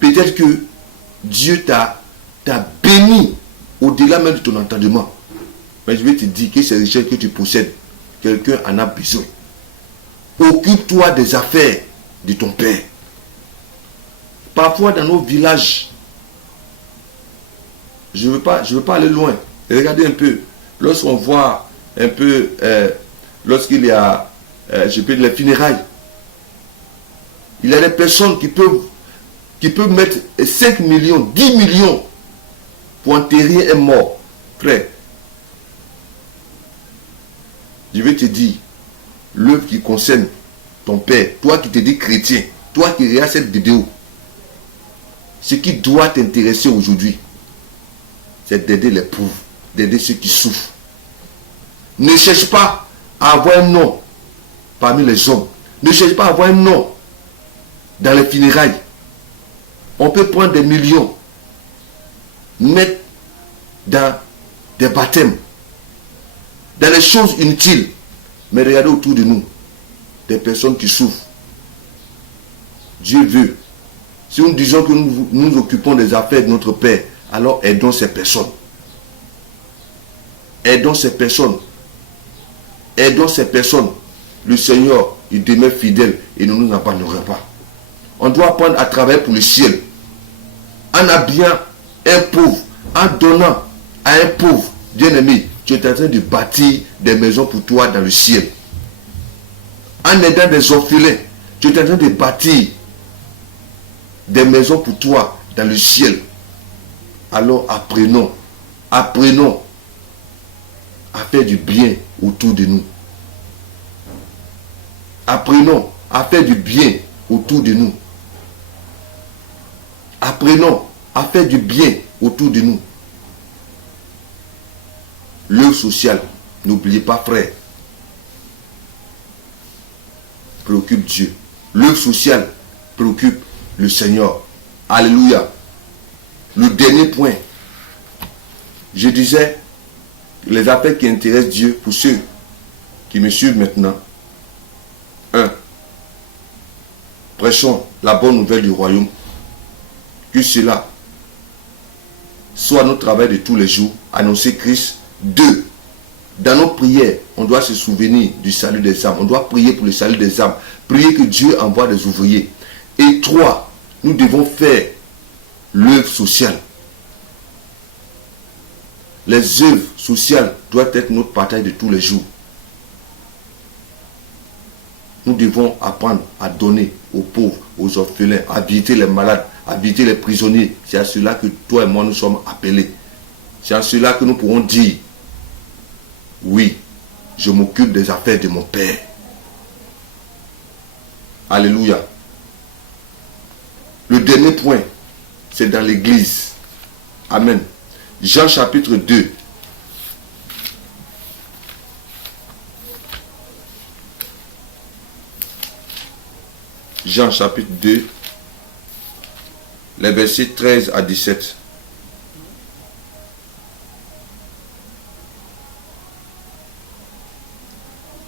peut-être que Dieu t'a béni au-delà même de ton entendement. Mais je vais te dire que ces richesses que tu possèdes, quelqu'un en a besoin. Occupe-toi des affaires de ton Père. Parfois dans nos villages, je ne veux pas aller loin. Regardez un peu, lorsqu'on voit un peu, lorsqu'il y a, je peux dire, les funérailles, il y a des personnes qui peuvent mettre 5 millions, 10 millions pour enterrer un mort. Frère, je vais te dire, l'œuvre qui concerne ton Père, toi qui te dis chrétien, toi qui regardes cette vidéo, ce qui doit t'intéresser aujourd'hui, c'est d'aider les pauvres, d'aider ceux qui souffrent. Ne cherche pas à avoir un nom parmi les hommes. Ne cherche pas à avoir un nom dans les funérailles. On peut prendre des millions, mettre dans des baptêmes, dans les choses inutiles. Mais regardez autour de nous. des personnes qui souffrent. Dieu veut. Si nous disons que nous nous occupons des affaires de notre Père, alors aidons ces personnes. Aidons ces personnes. Aidons ces personnes. Le Seigneur, il demeure fidèle et ne nous abandonnera pas. On doit apprendre à travailler pour le ciel. En habillant un pauvre, en donnant à un pauvre, bien-aimé, tu es en train de bâtir des maisons pour toi dans le ciel. En aidant des orphelins, tu es en train de bâtir des maisons pour toi dans le ciel. Alors apprenons à faire du bien autour de nous. Apprenons à faire du bien autour de nous. Apprenons à faire du bien autour de nous. L'œuvre sociale, n'oubliez pas, frère, préoccupe Dieu. L'œuvre sociale préoccupe le Seigneur. Alléluia. Le dernier point, je disais, les affaires qui intéressent Dieu, pour ceux qui me suivent maintenant. 1. Prêchons la bonne nouvelle du royaume. Que cela soit notre travail de tous les jours, annoncer Christ. 2. Dans nos prières, on doit se souvenir du salut des âmes. On doit prier pour le salut des âmes. Prier que Dieu envoie des ouvriers. Et 3. Nous devons faire l'œuvre sociale. Les œuvres sociales doivent être notre partage de tous les jours. Nous devons apprendre à donner aux pauvres, aux orphelins, à visiter les malades, à visiter les prisonniers. C'est à cela que toi et moi nous sommes appelés. C'est à cela que nous pourrons dire, oui, je m'occupe des affaires de mon Père. Alléluia. Le dernier point, c'est dans l'église. Amen. Jean chapitre 2. Jean chapitre 2, les versets 13 à 17.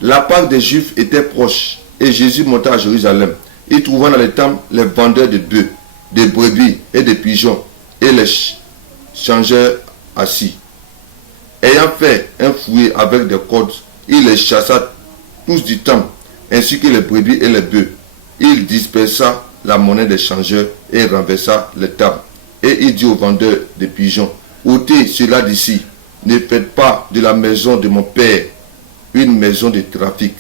La Pâque des Juifs était proche et Jésus monta à Jérusalem. Il trouva dans les temples les vendeurs de bœufs, de brebis et de pigeons et les changeurs assis. Ayant fait un fouet avec des cordes, il les chassa tous du temple, ainsi que les brebis et les bœufs. Il dispersa la monnaie des changeurs et renversa les tables. Et il dit aux vendeurs de pigeons, ôtez cela d'ici, ne faites pas de la maison de mon Père une maison de trafic.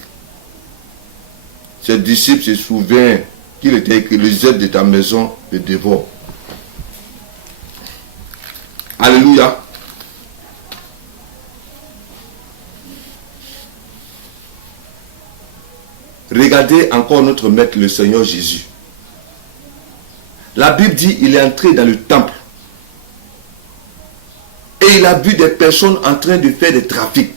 Ses disciples se souviennent qu'il était écrit, le zèle de ta maison le dévore. Alléluia. Regardez encore notre maître, le Seigneur Jésus. La Bible dit il est entré dans le temple. Et il a vu des personnes en train de faire des trafics.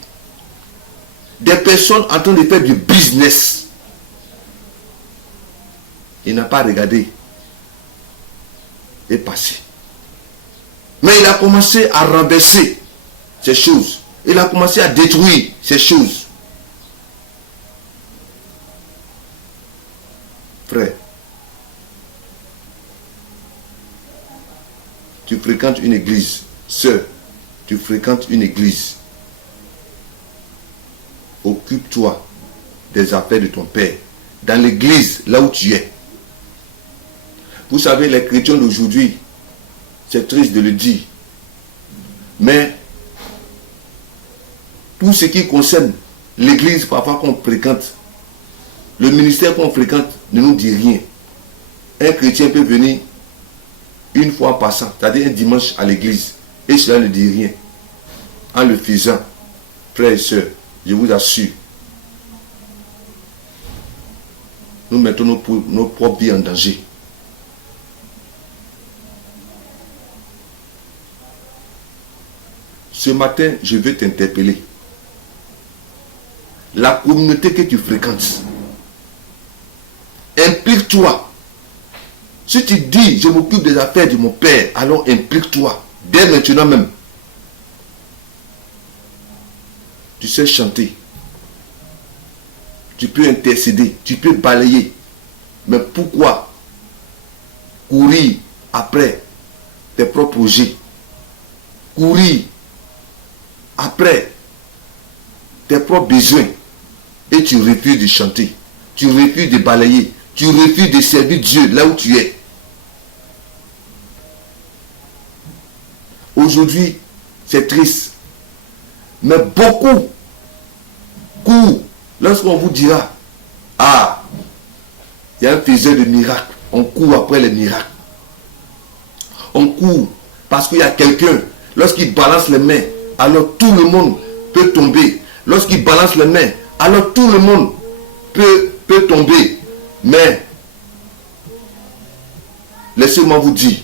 Des personnes en train de faire du business. Il n'a pas regardé et passé. Mais il a commencé à renverser ces choses. Il a commencé à détruire ces choses. Frère, tu fréquentes une église. Sœur, tu fréquentes une église. Occupe-toi des affaires de ton Père. Dans l'église, là où tu es. Vous savez, les chrétiens d'aujourd'hui, c'est triste de le dire, mais tout ce qui concerne l'église parfois qu'on fréquente, le ministère qu'on fréquente ne nous dit rien. Un chrétien peut venir une fois en passant, c'est-à-dire un dimanche à l'église, et cela ne dit rien. En le faisant, frères et sœurs, je vous assure, nous mettons nos propres vies en danger. Ce matin, je veux t'interpeller. La communauté que tu fréquentes, implique-toi. Si tu dis, je m'occupe des affaires de mon Père, alors implique-toi. Dès maintenant même. Tu sais chanter. tu peux intercéder, tu peux balayer. Mais pourquoi courir après tes propres projets, courir après tes propres besoins, et tu refuses de chanter, tu refuses de balayer, tu refuses de servir Dieu là où tu es? Aujourd'hui, c'est triste. Mais beaucoup courent lorsqu'on vous dira, ah, il y a un faiseur de miracles. On court après les miracles. On court parce qu'il y a quelqu'un, lorsqu'il balance les mains, alors tout le monde peut tomber. Lorsqu'il balance les mains, alors tout le monde peut tomber. Mais, laissez-moi vous dire,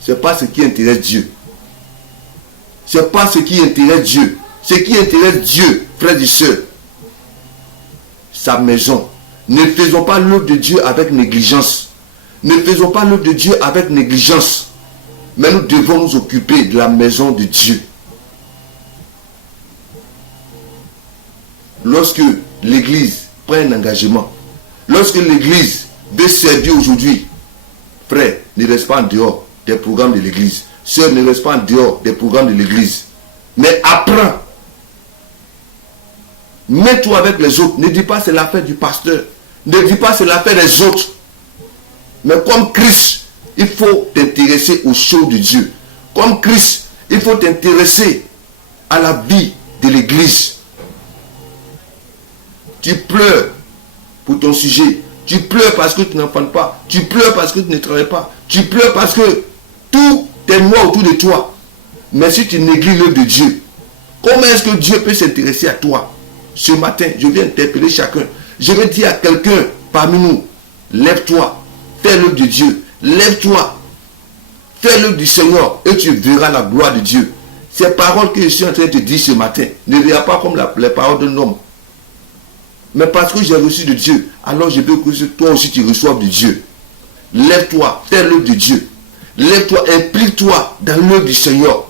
ce n'est pas ce qui intéresse Dieu. Ce n'est pas ce qui intéresse Dieu. Ce qui intéresse Dieu, frères et sœurs, sa maison. Ne faisons pas l'œuvre de Dieu avec négligence. Ne faisons pas l'œuvre de Dieu avec négligence. Mais nous devons nous occuper de la maison de Dieu. Lorsque l'église prend un engagement, lorsque l'église veut servir aujourd'hui, frère, ne reste pas en dehors des programmes de l'église. Sœur, ne reste pas en dehors des programmes de l'église. Mais apprends. Mets-toi avec les autres. Ne dis pas c'est l'affaire du pasteur. Ne dis pas c'est l'affaire des autres. Mais comme Christ, il faut t'intéresser aux choses de Dieu. Comme Christ, il faut t'intéresser à la vie de l'église. Tu pleures pour ton sujet. Tu pleures parce que tu n'enfantes pas. Tu pleures parce que tu ne travailles pas. Tu pleures parce que tout est noir autour de toi. Mais si tu négliges l'œuvre de Dieu, comment est-ce que Dieu peut s'intéresser à toi? Ce matin, je vais interpeller chacun. Je vais dire à quelqu'un parmi nous, lève-toi, fais l'œuvre de Dieu. Lève-toi, fais l'œuvre du Seigneur et tu verras la gloire de Dieu. Ces paroles que je suis en train de te dire ce matin, ne verras pas comme les paroles d'un homme. Mais parce que j'ai reçu de Dieu, alors je veux que toi aussi tu reçoives de Dieu. Lève-toi, fais l'œuvre de Dieu. Lève-toi, implique-toi dans l'œuvre du Seigneur.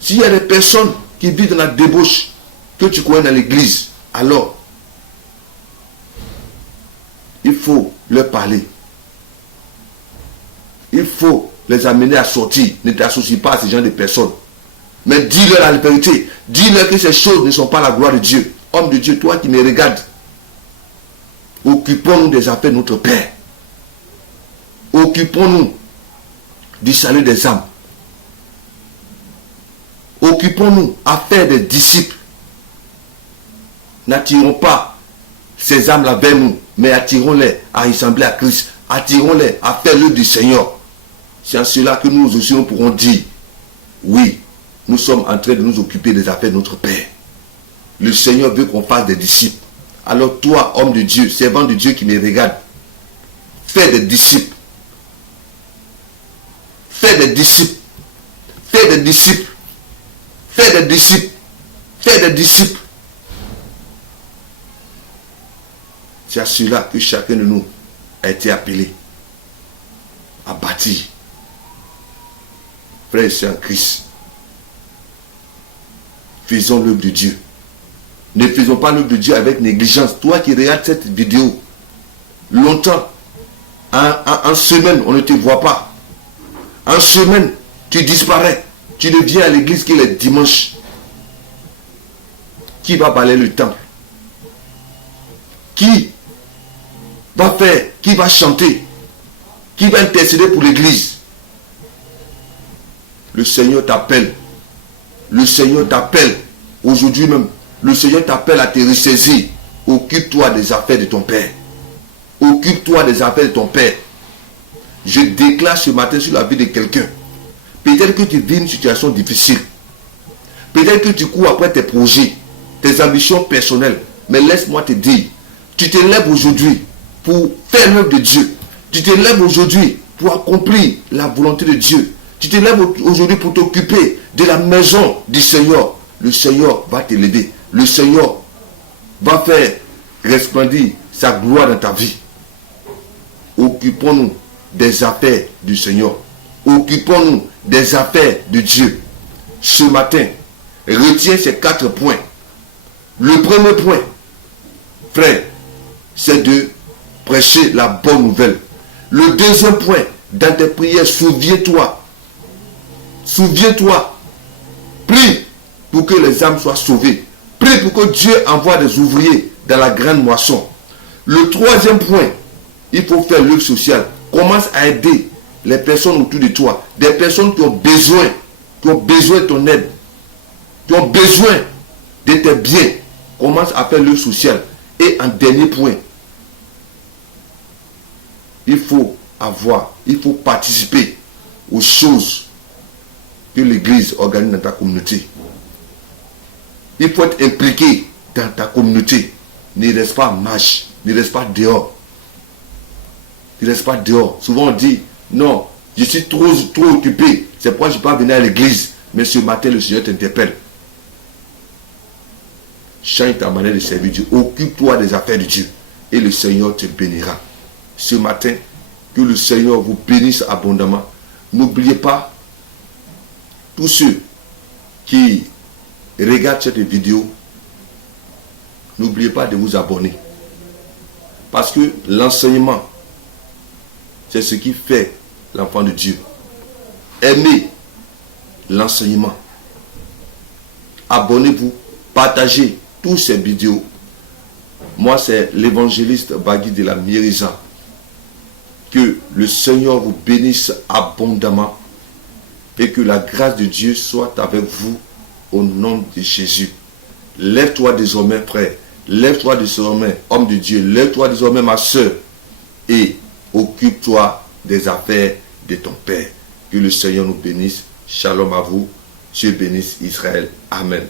S'il y a des personnes qui vivent dans la débauche que tu connais dans l'église, alors il faut leur parler. Il faut les amener à sortir. Ne t'associe pas à ce genre de personnes. Mais dis-leur la vérité. Dis-leur que ces choses ne sont pas la gloire de Dieu. Homme de Dieu, toi qui me regardes, occupons-nous des affaires de notre Père. Occupons-nous du salut des âmes. Occupons-nous à faire des disciples. N'attirons pas ces âmes-là vers nous, mais attirons-les à ressembler à Christ. Attirons-les à faire l'œuvre du Seigneur. C'est en cela que nous aussi nous pourrons dire, oui, nous sommes en train de nous occuper des affaires de notre Père. Le Seigneur veut qu'on fasse des disciples. Alors toi, homme de Dieu, servant de Dieu qui me regarde, fais des disciples. Fais des disciples. Fais des disciples. Fais des disciples. Fais des disciples. C'est à cela que chacun de nous a été appelé à bâtir. Frères et sœurs en Christ, faisons l'œuvre de Dieu. Ne faisons pas l'œuvre de Dieu avec négligence. Toi qui regardes cette vidéo, longtemps, en semaine, on ne te voit pas. En semaine, tu disparais. Tu ne viens à l'église que les dimanches. Qui va balayer le temple? Qui va faire? Qui va chanter? Qui va intercéder pour l'église? Le Seigneur t'appelle. Le Seigneur t'appelle aujourd'hui même. Le Seigneur t'appelle à te ressaisir. Occupe-toi des affaires de ton Père. Occupe-toi des affaires de ton Père. Je déclare ce matin sur la vie de quelqu'un. Peut-être que tu vis une situation difficile. Peut-être que tu cours après tes projets, tes ambitions personnelles. Mais laisse-moi te dire, tu te lèves aujourd'hui pour faire l'œuvre de Dieu. Tu te lèves aujourd'hui pour accomplir la volonté de Dieu. Tu te lèves aujourd'hui pour t'occuper de la maison du Seigneur. Le Seigneur va t'élever. Le Seigneur va faire resplendir sa gloire dans ta vie. Occupons-nous des affaires du Seigneur. Occupons-nous des affaires de Dieu. Ce matin, Retiens ces 4 points. Le premier point, frère, c'est de prêcher la bonne nouvelle. Le deuxième point, dans tes prières, souviens-toi. Souviens-toi. Prie pour que les âmes soient sauvées. Prie pour que Dieu envoie des ouvriers dans la grande moisson. Le troisième point, il faut faire l'œuvre sociale. Commence à aider les personnes autour de toi. Des personnes qui ont besoin de ton aide. Qui ont besoin de tes biens. Commence à faire l'œuvre sociale. Et en dernier point, il faut participer aux choses que l'Église organise dans ta communauté. Il faut être impliqué dans ta communauté. Ne reste pas en marche, ne reste pas dehors. Ne reste pas dehors. Souvent on dit, non, je suis trop occupé, c'est pourquoi je ne peux pas venir à l'église. Mais ce matin, le Seigneur t'interpelle. Change ta manière de servir Dieu. Occupe-toi des affaires de Dieu. Et le Seigneur te bénira. Ce matin, que le Seigneur vous bénisse abondamment. N'oubliez pas, tous ceux qui regardent cette vidéo, n'oubliez pas de vous abonner. Parce que l'enseignement, c'est ce qui fait l'enfant de Dieu. Aimez l'enseignement. Abonnez-vous, partagez toutes ces vidéos. Moi, c'est l'évangéliste Bagui de la Mérisa. Que le Seigneur vous bénisse abondamment et que la grâce de Dieu soit avec vous au nom de Jésus. Lève-toi désormais, frère. Lève-toi désormais, homme de Dieu. Lève-toi désormais, ma soeur. Et occupe-toi des affaires de ton Père. Que le Seigneur nous bénisse. Shalom à vous. Dieu bénisse Israël. Amen.